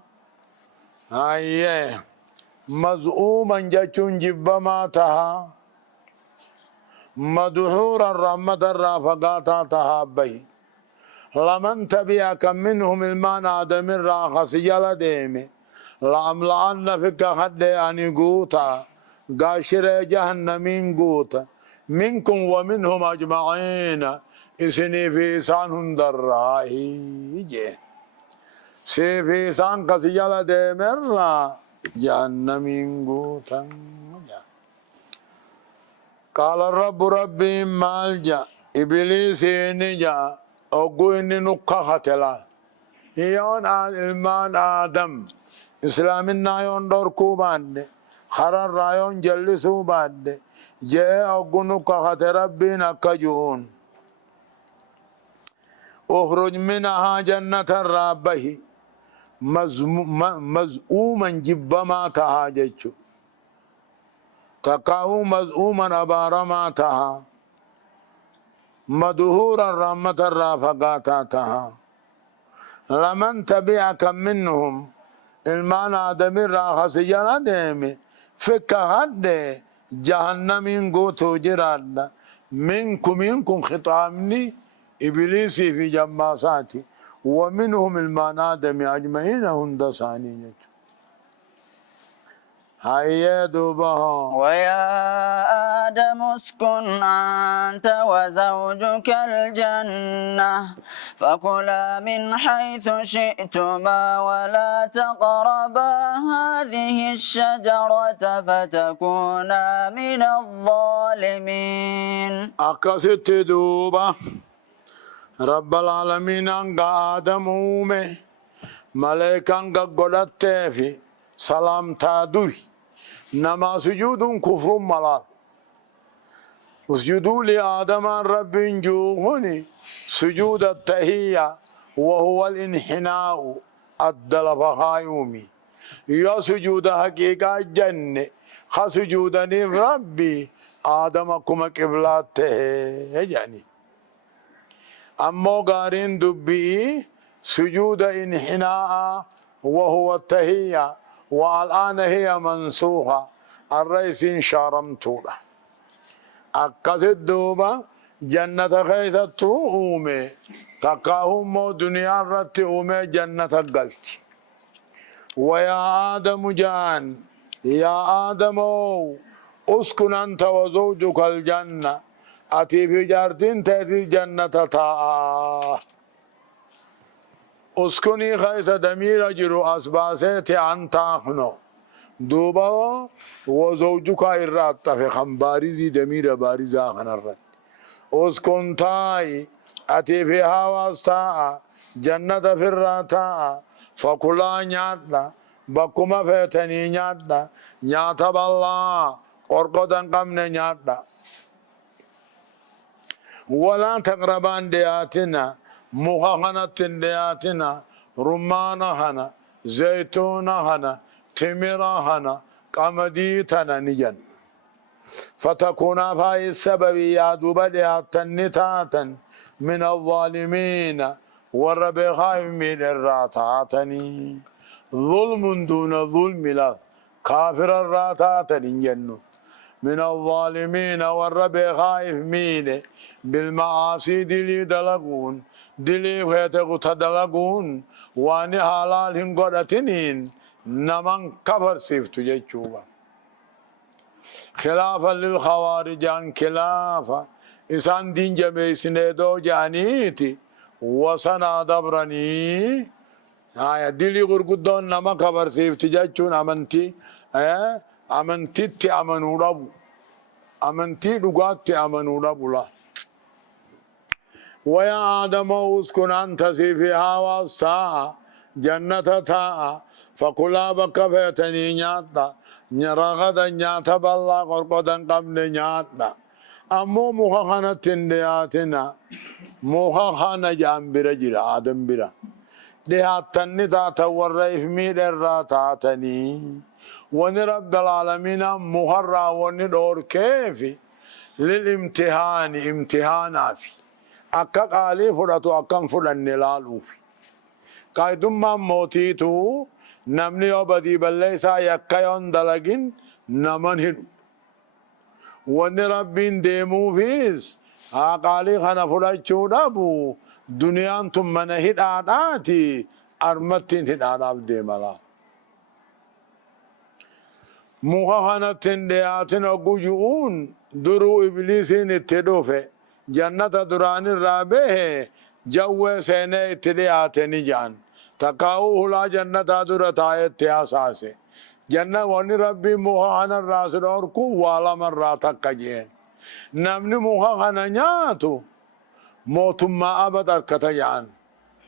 أيه مزعوما جتون جبما تها مدحورا رحمة الرافقاتا تهابي لمن تبعك منهم المان آدم الراخص يلا ديمي لأملأن فيك خد أني قوتا قاشر جهنمين قوتا منكم ومنهم أجمعين إسني في إسانهم درائي سي في إسان قص يلا ديمي جهنمين قوتا قال الرب ربي مالجا إبليس نجا أقول إني نقختلا يون المان آدم إسلامنا يون دور كوبان خرر رايون جلسو بعد جاء أقول نقخت ربنا كجون أخرج منها جنة رابه مزعوما جبما تهاججو تقاو مزعوما أبارما تها مدهورا رحمة الرافقاتا تها لمن تبعك منهم المان آدم الراخص جنا ديمي فك حد جهنمين قوتو جراد منكم خطامني إبليسي في جماساتي ومنهم المان آدم أجمعين هندساني هيا دوبها ويا آدم اسكن أنت وزوجك الجنة فكلا من حيث شئتما ولا تقربا هذه الشجرة فتكونا من الظالمين. أكست دوبا رب العالمين أنقى آدم أومي ملائكة أنقى قدت في سلام تادوي نما سجود كفر ملال اسجدوا لآدم رب جوهني سجود التهية وهو الانحناء الدلف خايومي يا سجود حقيقة جنة خسجودني ربي آدم كما قبلاته يعني أمو قارين دبي سجود انحناء وهو التهية والآن هي منسوخة الرئيس شارمتولا أكست دوبا جنة خيثة أومي تقاهم دنيا رت أومي جنة قلت ويا آدم جان يا آدم اسكن أنت وزوجك الجنة أتي في جارتين تأتي جنة تاء اسكني خيث دمير جرو أسباسيت أنت أخنو دوبا وزوجك إرات في خمباريزي دمير باريزا خنرت اسكن تاي أتي في هواس تاء جنة في الراتاء فكلا نياتا بكما فتني نياتا نياتا بالله قرقودا قمن نياتا ولا تقربان دياتنا مخخنة دياتنا رمان هنا زيتون هنا تمر هنا قمديتنا نجن فتكون فاي السبب يا دوبدها تنتاتا من الظالمين والربخاء من الراتاتني ظلم دون ظلم لا كافر الراتاتني جنو من الظالمين والربخاء من بالمعاصي دلي دلقون دلي ويتغط دلقون واني حلال قدتنين نمن كفر سيفتو جيشوبا خلافا للخوارج عن خلافا إسان دين جميع سنيدو جانيتي وسنا دبرني دلي غرقدون نما كفر سيفتو جيشون أمنتي أمنتي تي أمنو ربو أمنتي لغاتي أمنو ربو لا ويا آدم اسكن أنت فيها واسطا جنة تا فكلا بك فيتني نياتا نرغدا نياتا بالله قرقودا قبل نياتا أمو مخخانة تندياتنا مخخانة جامبرا جرا آدم برا دهاتني تاتا والرئيف ميد الراتاتني ونرب العالمين مهرا وندور كيفي للامتحان امتحانا في أكا قالي فرطو أكام فرن نلالوفي قايدما موتيتو نمني وبدي بليسا يكايون دلقين نمن هدو ون ربين ديمو فيس قالي خنا فرطو دابو دنيان تم من هد آداتي أرمتين هد آداب ديمالا مخخانة دياتنا قجؤون درو إبليسين اتدوفه جنة دران الرابع جو سينه اتدياتني جان تقاو لا جنة در تايت تياساسه جنة وني ربي مخخانة الراسل اور کو والا من راتا کجين نمني مخخانة نياتو موتم ما أبد أركتا جان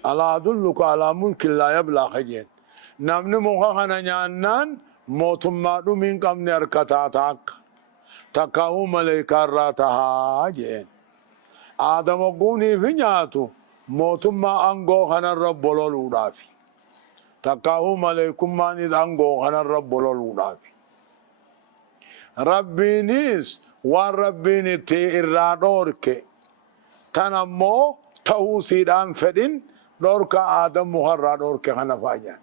ألا أدلك على ملك لا يبلغ خجين نمني مخخانة نيانان موتم ما دومين كم نركتا تاك تقاو ملائكة راتها جين آدم قوني في نياتو موتم ما أنغو خنا الرب لولودافي تقاو ملائكم ما نيد أنغو خنا الرب لولودافي ربي نيس والربي نتي إرادورك تنمو تهو سيدان فدين دورك آدم مهر دورك خنا فاجان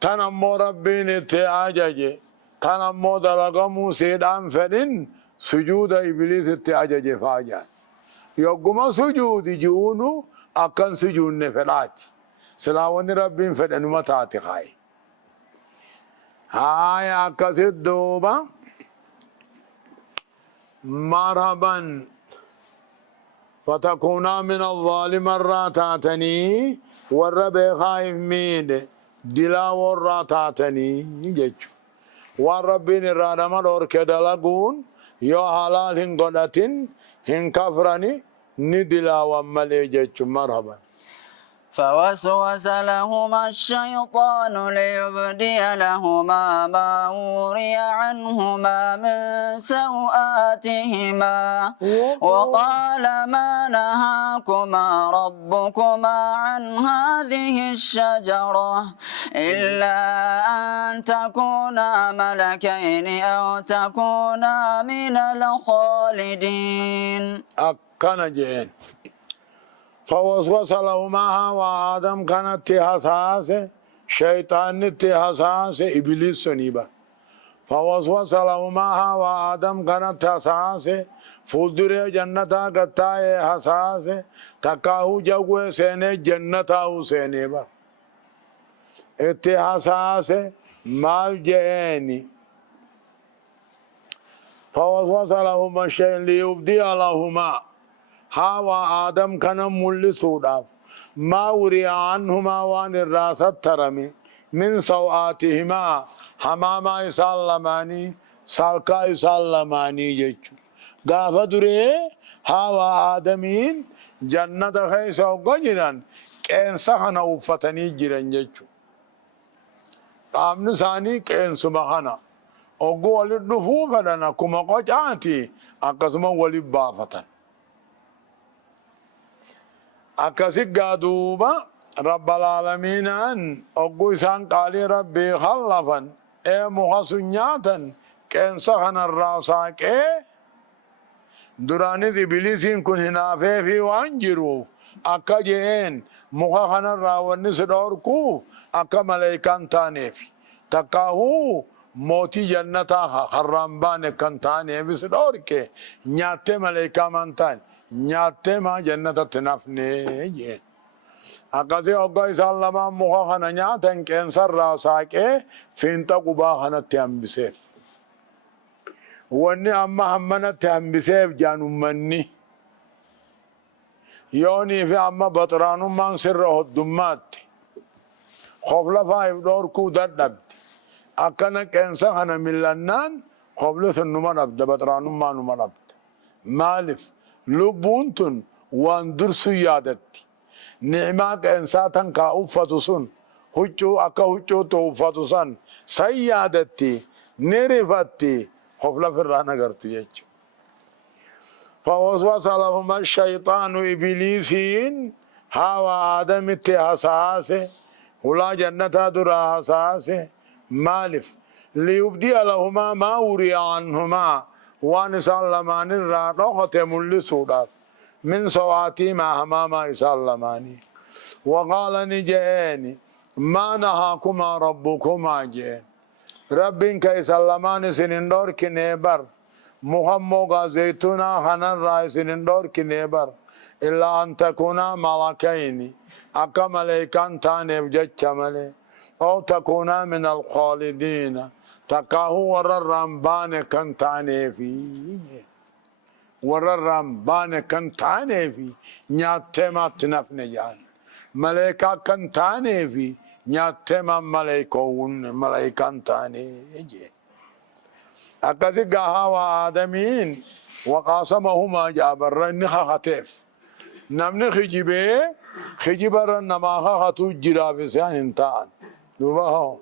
تنمو ربي نتي آجاجي تنمو دلقمو سيدان فدين سجود إبليس تي آجاجي فاجان يوم سجود جونو أكن سجود نفلات سلاون ربين فدن متاتي خاي هاي أكسد دوبا مرحبا فتكونا من الظالم الراتاتني والرب خايف مين دلا والراتاتني جيجو والربين الرادم الأورك دلقون يو حلال هنقلتين هن كفرني ندلا وملي جيجو مرحبا فوسوس لهما الشيطان ليبدي لهما ما وري عنهما من سوآتهما وقال ما نهاكما ربكما عن هذه الشجرة إلا أن تكونا ملكين أو تكونا من الخالدين أكنا جين فوسوس لهما وآدم كانت حساس شيطان حساس إبليس سنيبا فوسوس لهما وآدم كانت حساس فودر جنة قطاع حساس تكاهو جو سينه جنة سينيبا ات حساس مال جيني فوسوس لهما الشيء ليبدي لهما هوا آدم كان مولي سوداف ما وري عنهما وان الراسة ترمي من سوآتهما حماما يسلماني سالكا يسلماني جيشو غافة دري هوا آدمين جنة خيسا وقجران qeensa kana uffatanii jiran jechuudha. Qaamni isaanii qeensuma kana ogguu walitti dhufuu fedhan akkuma qocaati akkasuma walitti baafatan. Akkasi gaaduuba rabbal aalamiinaan ogguu isaan qaalii rabbii khallafan muka sun nyaatan qeensa kanarraa saaqee duraanis ibliisiin kun hinaafeefi waan jiruuf akka je'een muka kanarraa wanni si dhorkuuf akka maleekaan taaneefi takkaahuu mootii jannataa harraan baane kan taaneef si dhorke nyaattee maleekaa maan taane nyaattee maa jannatatti nafnee jeen. Akkasii hoggaa isaan lamaan muka kana nyaatan qeensarraa saaqee fiinxa qubaa kanatti hambiseef. Wanni amma hammanatti hambiseef jaan ummanni yoonii fi amma baxiraanummaan sirra hoddummaatti qoblafaa if dhorkuu dadhabdi. Akkana qeensa kana millannaan qobli sun numa dhabda baxiraanummaa numa dhabda. Maaliif lubbuun tun waan dursu yaadatti. Ni'imaa qeensaa tan kaa uffatu sun huccuu akka huccuutti uffatu san san yaadatti ni rifatti qobla firraan agarti jechuudha. فوسوس لهما الشيطان إبليسين هوا آدم حساسه ولا جنة درا حساسه مالف ليبدي لهما ما وري عنهما وان سلمان الرادخة ملسودات من سواتي ما هماما يسلماني وقال نجئني ما نهاكما ربكما جئن ربك يسلمان سنندور كنيبر محمد زيتونا خنان رايسين اندور كنيبر إلا أن تكونا ملكين أكا ملكان تاني بجج ملي أو تكونا من الخالدين تكاهو ور الرمبان كان تاني في ور الرمبان كان تاني في نياتما تنفن جان ملكا كان تاني في نياتما ملكون ملكان تاني جي أكاسي قهوة آدمين وقاسمهما جابر إنها خطيف نمني خجبه نما خطو جرابسان انتان دوباهو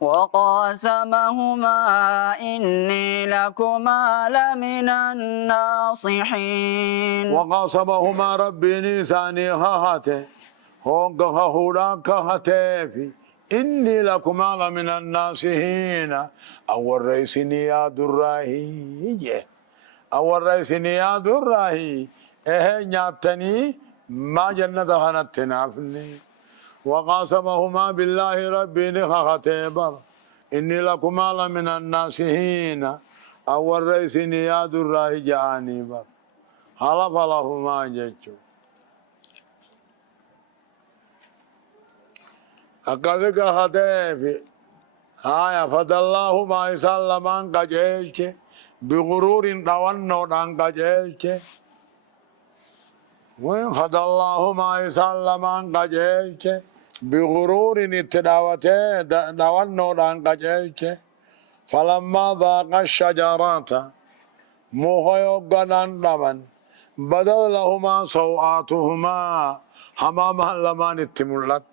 وقاسمهما إني لكما لمن الناصحين وقاسمهما ربي نيساني خطي هونك خهودا كخطيفي إني لكما لمن الناصحين أول رئيسني يا دراهي أول رئيسني يا دراهي نياتني ما جنة خانت تنافني وقاسمهما بالله ربي نخختبر إني لكما لمن الناصحين أول رئيسني يا دراهي جاني بر حلف لهما جيتشو أكذك خطيفي آية فدالله ما يسلمان قجيلك بغرور دوانو دان قجيلك وين فدالله ما يسلمان قجيلك بغرور اتداوته دوانو دان قجيلك فلما ذاق الشجرات موهيو قدان دمن بدل لهما سوآتهما حماما لمان التملت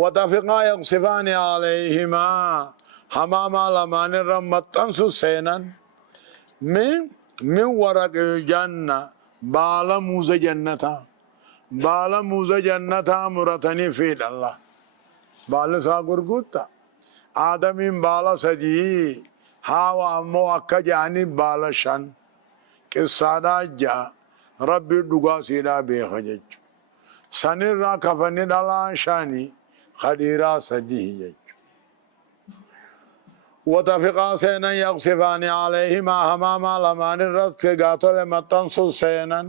وتفقا يقصفان عليهما حماما لمان الرمتان سينا من ورق الجنة بالا موز جنتا بالا موز جنتا مرتني في الله بالا ساقر قوتا آدمين بالا سجي هاو أمو أكا جاني بالا شن قصادا جا ربي دقا سيدا بيخجج سنر را كفني دلان شاني خديرا سجيه وتفقا سينا يقصفان عليهما هماما لمان الرد قاتل متنسو سينا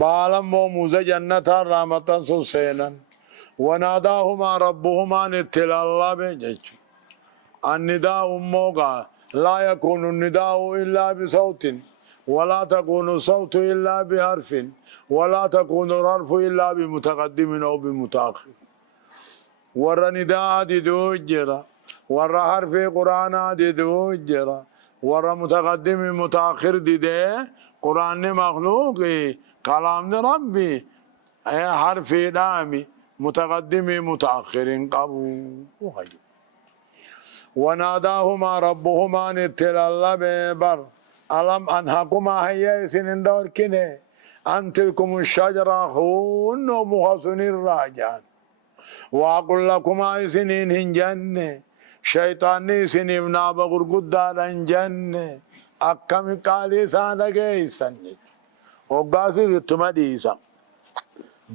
بالم وموز جنتا رامتنسو سينا وناداهما ربهما نتل الله بجج النداء موغا لا يكون النداء إلا بصوت ولا تكون الصوت إلا بحرف ولا تكون الحرف إلا بمتقدم أو بمتأخر ور نداء دي دوجرا ور حرف قرآن دي دوجرا ور متقدم متأخر دي قرآن مخلوق كلام ربي حرف لام متقدم متأخر قبو. وناداهما ربهما نتل الله ببر ألم أنهكما هيا سنين دور كنه أن تلكم الشجرة خون ومحسن الراجان وأقول لكما سنين هنجنة شيطاني سنين نابا غرقودا جنة أكم قالي سادة جيسن وقاسي تمديسا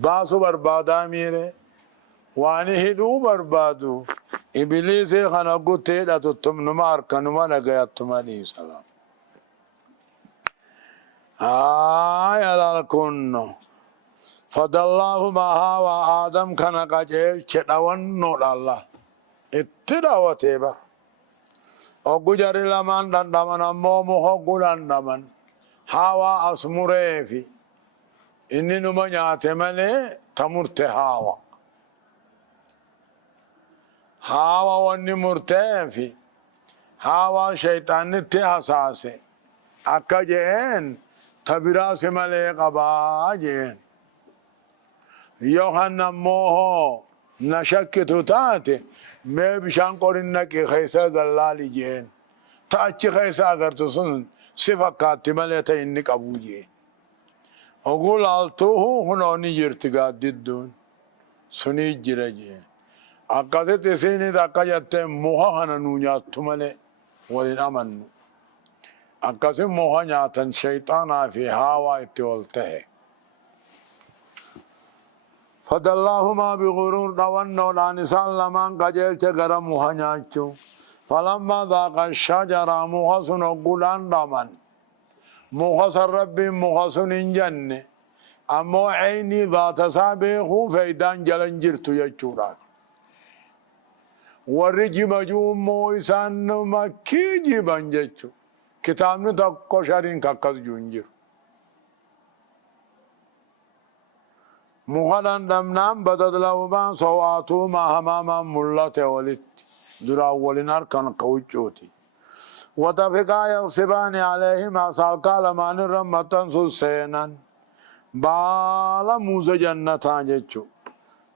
باسو بربادا ميري واني هدو بربادو إبليسي خانا قوتي دا تتم نمار كنما نگيات تمالي سلام آية لالكونو فداللهما هاوا آدم خانا قجيل چدوانو لالله اتداوتي با اوگو جاري لمان دندمان امو محقو دندمان هاوا اسمره في إني نما نياتي ملي تمرت هاوا هاوا واني مرتفي هاوا شيطان نتي حساسي اكا جين تبراس ملي قبا جين يوحنا موهو نشكتو تاتي مي بشان قرنك خيسا دلالي جين تاچي خيسا اگر تسن صفا كاتي ملي تا انك ابو جين اقول التوه هنوني يرتقا ددون سني جرجين أكاد تسيني دكا جت موها هنا نونيا تملي ولين أمن أكاد موها نياتن شيطان في هوا اتولته فدلهما بغرور دوانو لانسان لمن قجل تغرى موها نياتشو فلما ذاق الشجرة موها سنو قلان دامن موها سر ربي موها سنين جنة أمو عيني ذات سابقه فيدان جلن جرتو يجورات warri jimajummoo isaan makkii jiban jechu kitaabni tokko shariin kakkas juun jiru muhadan damnaan badadlawbaan sawaatuu hamamaan mul'ate walitti duraan walin harkan kawuccuuti watafiqaa yaqsibaani alayhimaa saalkaa lamaan irra maxxansu seenan baala muuza jannataa jechu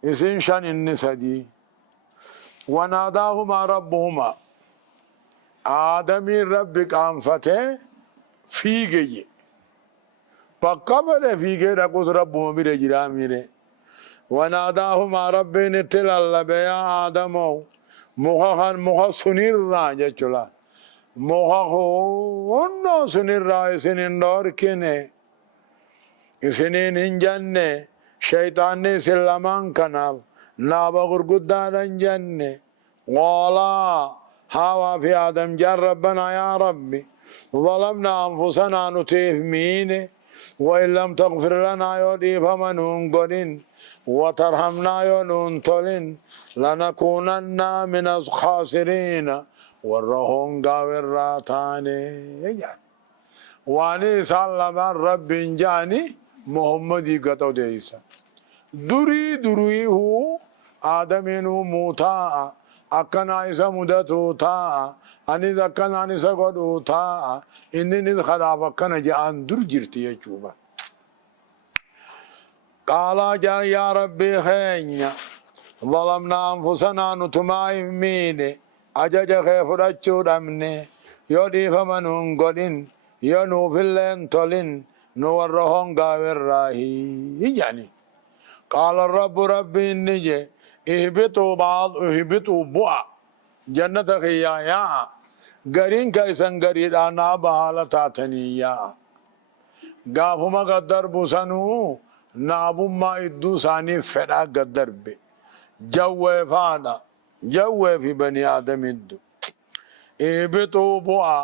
isin shan inni sadii وناداهما ربهما آدمي ربك أنفته فيجي فقبل فيجي رقص ربهما برجرا ميره وناداهما ربي نتل الله بيا آدم مخان سنير راجع چلا مخان سنير راج سنين دور كنه سنين هنجنه شيطان نے سلمان کناب نابا غرقدان جنة ولا هوا في آدم جر ربنا يا ربي ظلمنا أنفسنا نتيف مين وإن لم تغفر لنا يودي فمن قلن وترحمنا يونون تلن لنكونن من الخاسرين والرهون قاوي الراتاني واني سلم الرب جاني محمد قطو ديسا دري هو آدمينو موتا أكنا إسا مدتو تا أني ذكنا نسا قدو تا إني نخلاف أكنا جان در جرتي يجوبا قال جا يا ربي خينيا ظلمنا أنفسنا نتمائم ميني أجج خيف رجو رمني يودي فمنون قدين ينو في اللين تولين نورهون قاور راهي يعني قال الرب ربي النجي اهبطوا بوا جنة خيايا غرين كيسن غريد انا بحالتا تنيا غافما قدر بوسنو نابو ما ادو ثاني فدا قدر بي جو فانا جو في بني آدم ادو اهبطوا بوا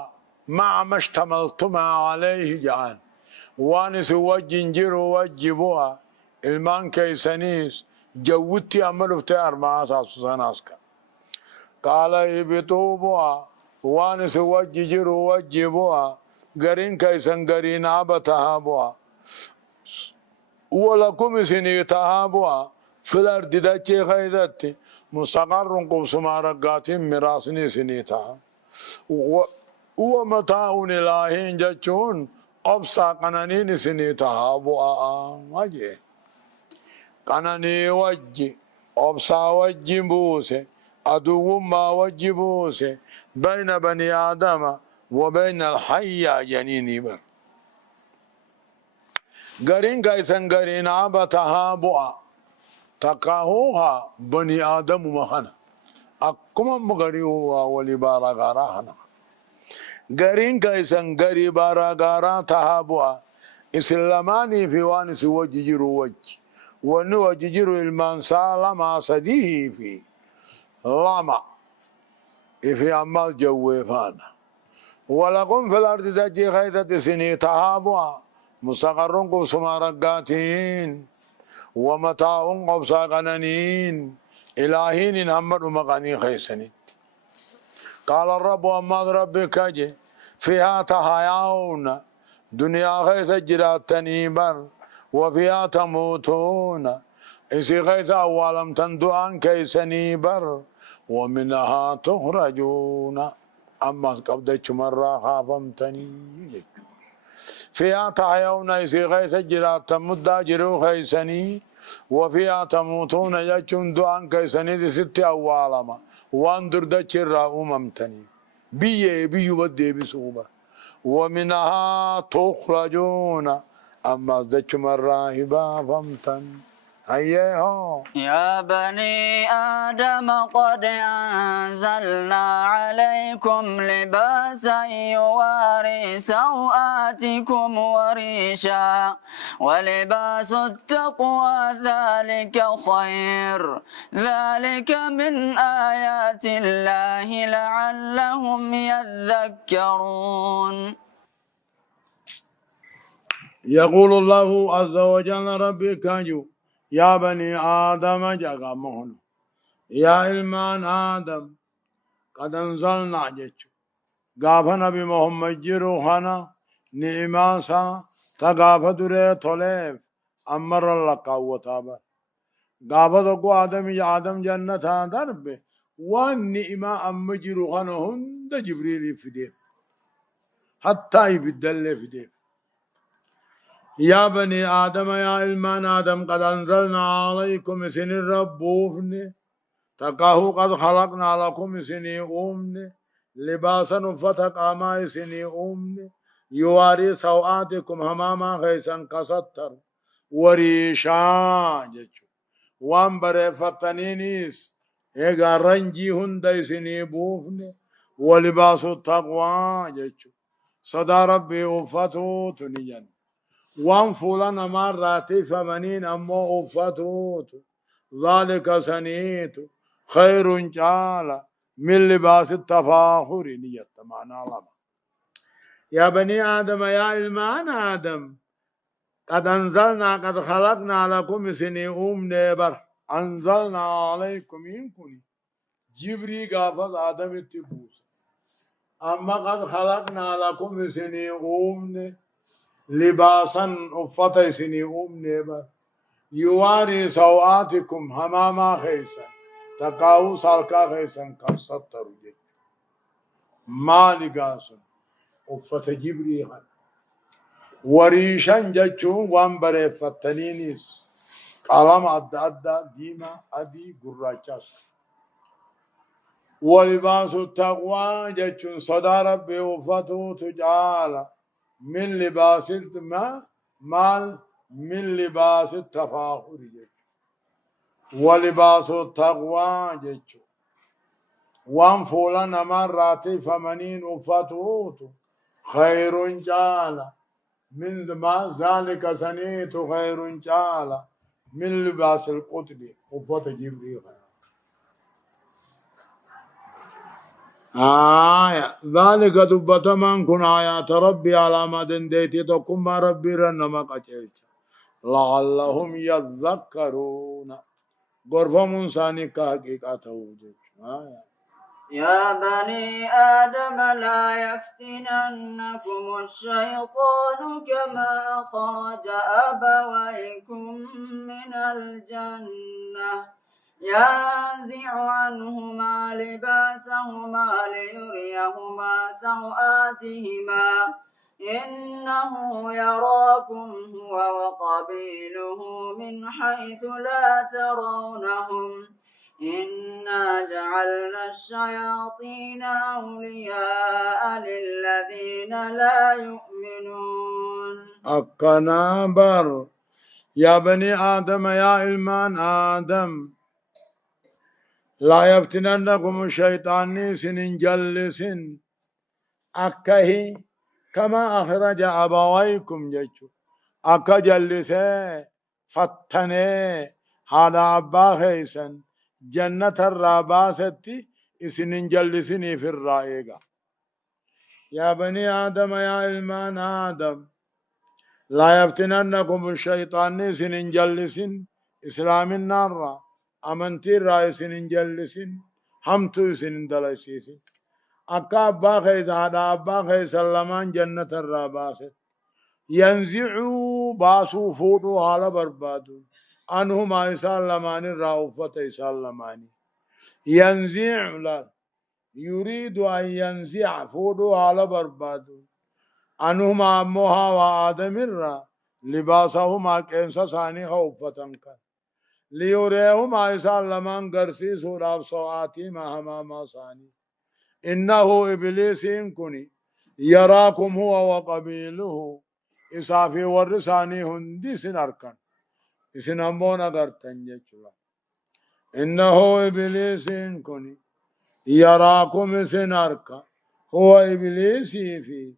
مع ما اشتملتما عليه جان وانس وجنجر وجبوا المان كيسانيس جوتي عملوا بتاع ما ساسوساناسكا قال يبتوا بوا وانس وججر وجبوا غرين كيسان غرين ابتها بوا ولكم سنيتها بوا في الارض دچي خيدت مستقر قبسمارقات مراسني سنيتها ومتاع الهين جچون ابسا قنانين سنيتها بوا ماجي قناني وجي أبصا وجي بوسه أدو ما وجي بوسه بين بني آدم وبين الحية جنيني بر قرين كيسن قرين عبتها بؤا تقاهوها بني آدم مخنا أكما مغريوها ولبارا غراهنا قرين كيسن قري بارا غارا تهابوا إسلاماني في وانس وججرو وجه ونو وججرو المنسى لما صديه في لما في أمال جوفانا ولكم في الأرض تجي خيثة سني تهابوا مستقرون سمارقاتين ومتاع قبصا قنانين إلهين همد مغاني خيسنين قال الرب أما ربك جي فيها تحيون دنيا خيس جرات تنيبر وفيها تموتون إسي خيس أولم تندوان كيس نيبر ومنها تخرجون أما قبضت مرة خافمتني فيها تحيون إسي خيس جرات تمدى جرو خيسني وفيها تموتون يجون دوان كيسني دي ست أولما واندر دچرا أممتني بيو بدي بسوبة ومنها تخرجون أما دچ مراهبا فمتن أيها يا بني آدم قد أنزلنا عليكم لباسا يواري سوآتكم وريشا ولباس التقوى ذلك خير ذلك من آيات الله لعلهم يذكرون. يقول الله عز وجل ربي كاجو يا بني آدم جاغمون يا إلمان آدم قد أنزلنا جيتشو غافا نبي محمد جيرو خانا نعماسا تغافا دري طليف أمر الله قوة غافا دقو آدم جنة درب والنعمة أم جيرو خانا هند جبريل فديه حتى يبدل فديه يا بني آدم يا إلمان آدم قد أنزلنا عليكم سن الربوفن تقاه قد خلقنا لكم سني أمن لباسا فتق آما سني أمن يواري سوآتكم هماما خيسا كستر وريشا جچو وان بري فتنينيس ايغا رنجي هندي سني بوفن ولباس التقوى جچو صدا ربي أفتو تنين وان فلان مراتي فمنين أمو أفتوت ذلك سنيت خير جالا من لباس التفاخر نية معنى الله يا بني آدم يا إلمان آدم قد أنزلنا قد خلقنا لكم سني نبر أنزلنا عليكم ينكني جبري قافظ آدم التبوس أما قد خلقنا لكم سني لباسا أفتي سني نبر يواري سوآتكم هماما خيسا تقاو سالكا خيسا كالسطر جي مالقاسا أفت جبريها وريشا جتشون وان بري فتنينيس قلم أدى ديما أدي قراجاس ولباس التقوى جتشون صدى ربي أفتو تجعل من لباس مال من لباس التفاخر جتشون ولباس التقوى جتشو وان فولان مراتي فمنين أفتوت خير جالا من ما ذلك سنيت خير جالا من لباس القتل أفت جبريل ذلك دبت من كن آيات ربي على مدن ديتي تقم ربي رنما قچيت لعلهم يذكرون غرفة منساني كحقيقته يا بني آدم لا يفتننكم الشيطان كما أخرج أبويكم من الجنة ينزع عنهما لباسهما ليريهما سوآتهما إنه يراكم هو وقبيله من حيث لا ترونهم إنا جعلنا الشياطين أولياء للذين لا يؤمنون أكنابر يا بني آدم يا إلمان آدم لا يفتننكم الشيطان سنين جلسن أكهي كما أخرج أبويكم جيشو أكا جلسه فتنه هذا أبا خيسن جنة الراباستي سنين جلسني في الرائقة يا بني آدم يا إلمان آدم لا يفتننكم الشيطان سنين جلسن إسلام النار أمنتي رأي سنين جلسن همتو سنين دلسيسن أكا أبا خيس هذا أبا خيس لمان جنة الراباست ينزعوا باسو فوتو على بربادو أنهما إسال لماني رأوفة إسال لماني ينزع لا يريد أن ينزع فوتو على بربادو أنهما أمها وآدم الرا لباسهما كنسا ثاني خوفة كان ليريهما إسال لمان قرسي سوراب سوآتي ما ثاني إنه إبليس كني يراكم هو وقبيله إسافي ورساني هندي سنركن إسنامون أغرتن جيشلا إنه إبليس كني يراكم سنركا هو إبليس في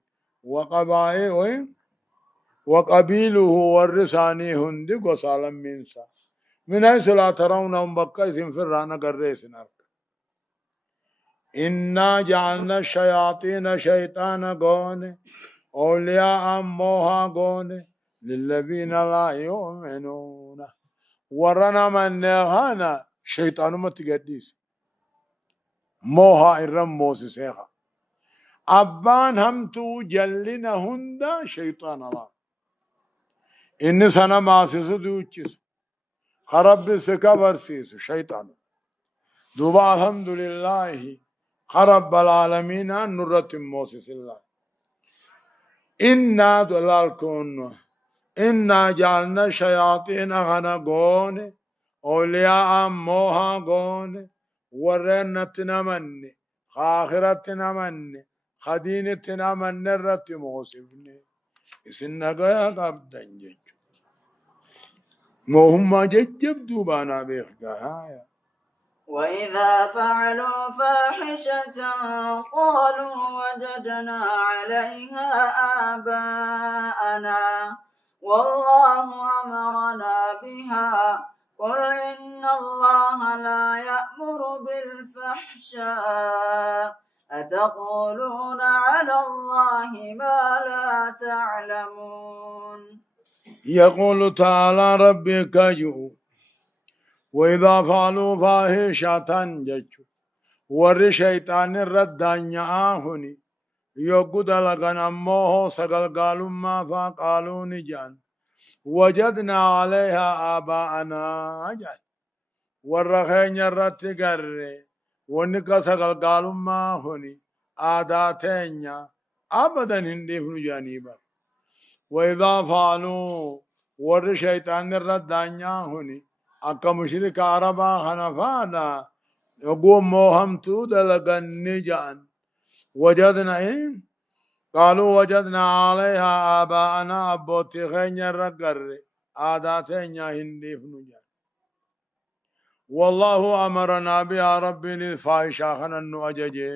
وقبيله ورساني هندي قصالا منسا من حيث لا ترونهم بقى اسم فرانا قرر سنركا إنا جعلنا الشياطين شيطانا قون أولياء موها قون للذين لا يؤمنون ورنا من نهانا شيطان متقدس موها إرم موسسيها أبان همتو جلنا هندا شيطان الله إن سنة ماسس دوچس خرب سكبر سيس شيطان دوبا الحمد لله رب العالمين نرة موسس الله إنا دلالكون إنا جعلنا شياطين غنقون أولياء موها قون ورنتنا من خاخرتنا من خدينتنا من نرة موسفني إسنا قيا قبدا جج موهم ججب دوبانا بيخكا وإذا فعلوا فاحشة قالوا وجدنا عليها آباءنا والله أمرنا بها قل إن الله لا يأمر بالفحشاء أتقولون على الله ما لا تعلمون يقول تعالى ربك جو وإذا فعلوا فاحشة ججو ور شيطان الردان يعاهني يقود لغن أموه سقل قالوا ما فقالوا نجان وجدنا عليها آباءنا أجل ورخين الرتقر ونكا سقل قالوا ما هني آداتين أبدا هندف جانبا وإذا فعلوا ور شيطان الردان يعاهني أكا مشرك عربا خنفانا يقوم موهم تود لغن نجان وجدنا قالوا وجدنا عليها آباءنا أبوتي خين الرقر آداتين هندي فنجا والله أمرنا بها ربي للفاحشة خنن أججي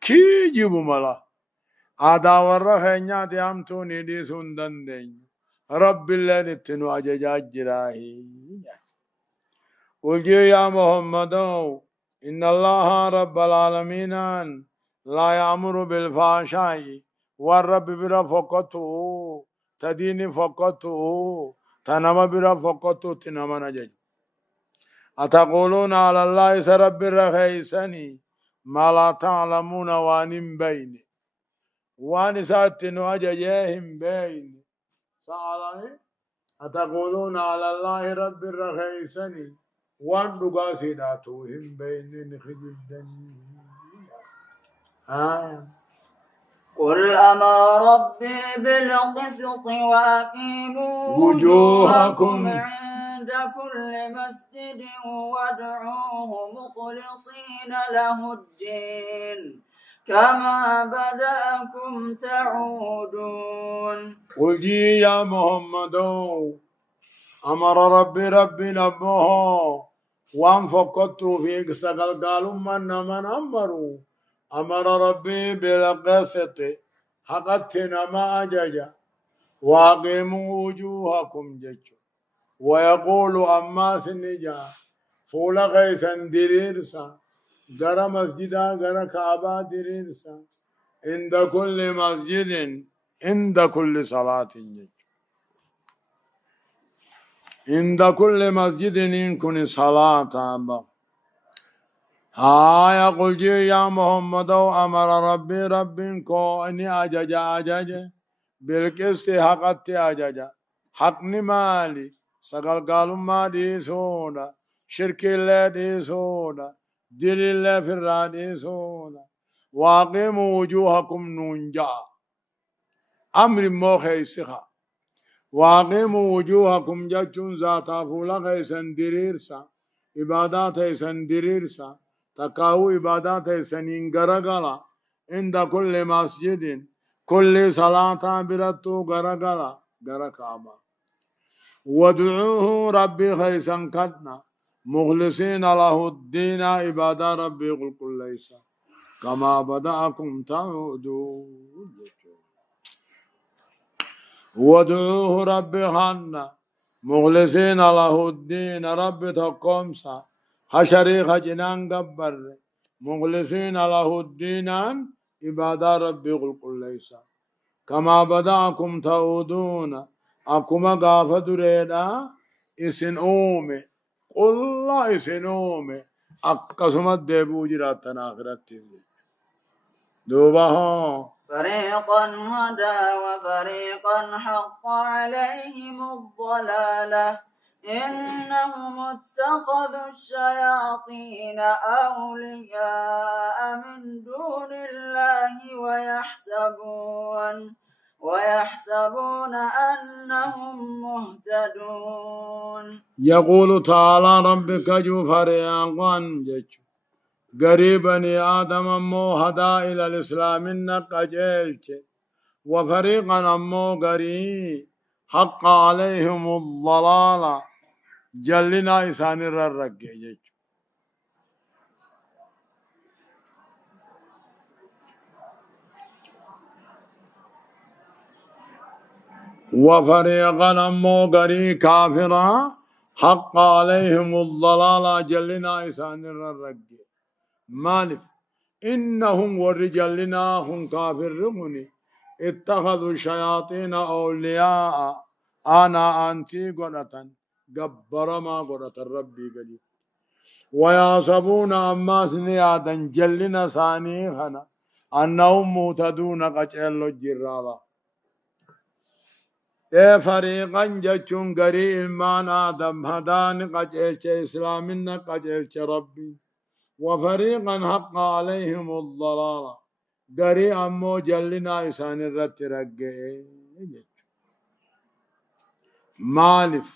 كي جيبوا ملا آدا ورخين ياتي أمتوني دي سندن دين رب الله نتنو أججا جراهي قل يا محمد إن الله رب العالمين لا يأمر بالفحشاء والرب بلا فقطه تدين فقطه تنام بلا فقطه تنام نجج أتقولون على الله سرب الرخيسني ما لا تعلمون وان بين وان ساتن وججهم بين سأله أتقولون على الله رب الرخيسني وان دقاسي داتوهم بين خجدني قل أمر ربي بالقسط وأقيموا وجوهكم عند كل مسجد وادعوه مخلصين له الدين كما بدأكم تعودون. قل جي يا محمد أمر ربي نبوه وان فقدت فيك سقل قالوا من أمروا أمر ربي بالقسط حقتنا ما أججا واقيموا وجوهكم جج ويقول أما سنجا فول غيثا دريرسا غرا مسجدا غرا كعبة دريرسا عند كل مسجد عند كل صلاة جج عند كل مسجد إن كن صلاة أبا ها يقول جي يا محمد أمر ربي كو إني أجج بالقسط حقت أجج حقني مالي سقل قالوا ما دي سودا شرك الله دي سودا دل الله في دي سودا واقيموا وجوهكم نونجا أمر موخي سخا واقيموا وجوهكم جتون ذاتا فولا غيسن دريرسا عبادات يسن دريرسا تقاو عبادات سنين غرغلا عند كل مسجد كل صلاة برتو غرغلا غركابا وادعوه ربي خيسا كدنا مخلصين له الدين عبادة ربي قل كل ليس كما بدأكم تعودون وادعوه ربي خنا مخلصين له الدين ربي تقومسا خشريخ جنان قبر مخلصين له الدين عبادة ربي قل كل ليس كما بدأكم تعودون أكما غافة دريدا إسن أومي والله إسن أومي أقسمت ديبو جراتنا آخرت دوبا فريقا هدى وفريقا حق عليهم الضلالة إنهم اتخذوا الشياطين أولياء من دون الله ويحسبون أنهم مهتدون. يقول تعالى ربك جو فريقا جيش قريبني آدم أمو هدى إلى الإسلام النقجيلش وفريقا أمو قريب حق عليهم الضلالة جلنا إسان الرقيج وفريقا أمو قريب كافرا حق عليهم الضلالة جلنا إسان الرقيج مالف إنهم والرجالنا هم كافرون اتخذوا الشياطين أولياء أنا أنتي قرة قبر ما قرة ربي قليل ويحسبون أما سنيادا جلنا ثانيهنا أنهم مهتدون قجل الجرالة فريقا جتشون قريب إمان آدم هدان قجل إسلامنا قجل ربي وفريقا حق عليهم الضلالة قري أمو جلنا إسان الرت رقئ مالف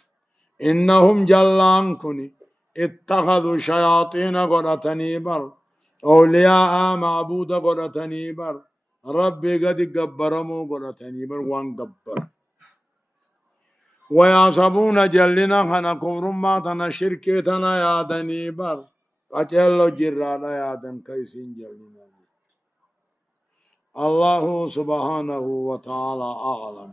إنهم جلان كني اتخذوا شياطين قرتني بر أولياء معبود قرتني بر ربي قد قبرمو قرتني بر وان قبر ويعصبون جلنا خنا كفرما تنا شركتنا يادني بر قجلو جرالا يادن كيسين جلنا الله سبحانه وتعالى أعلم.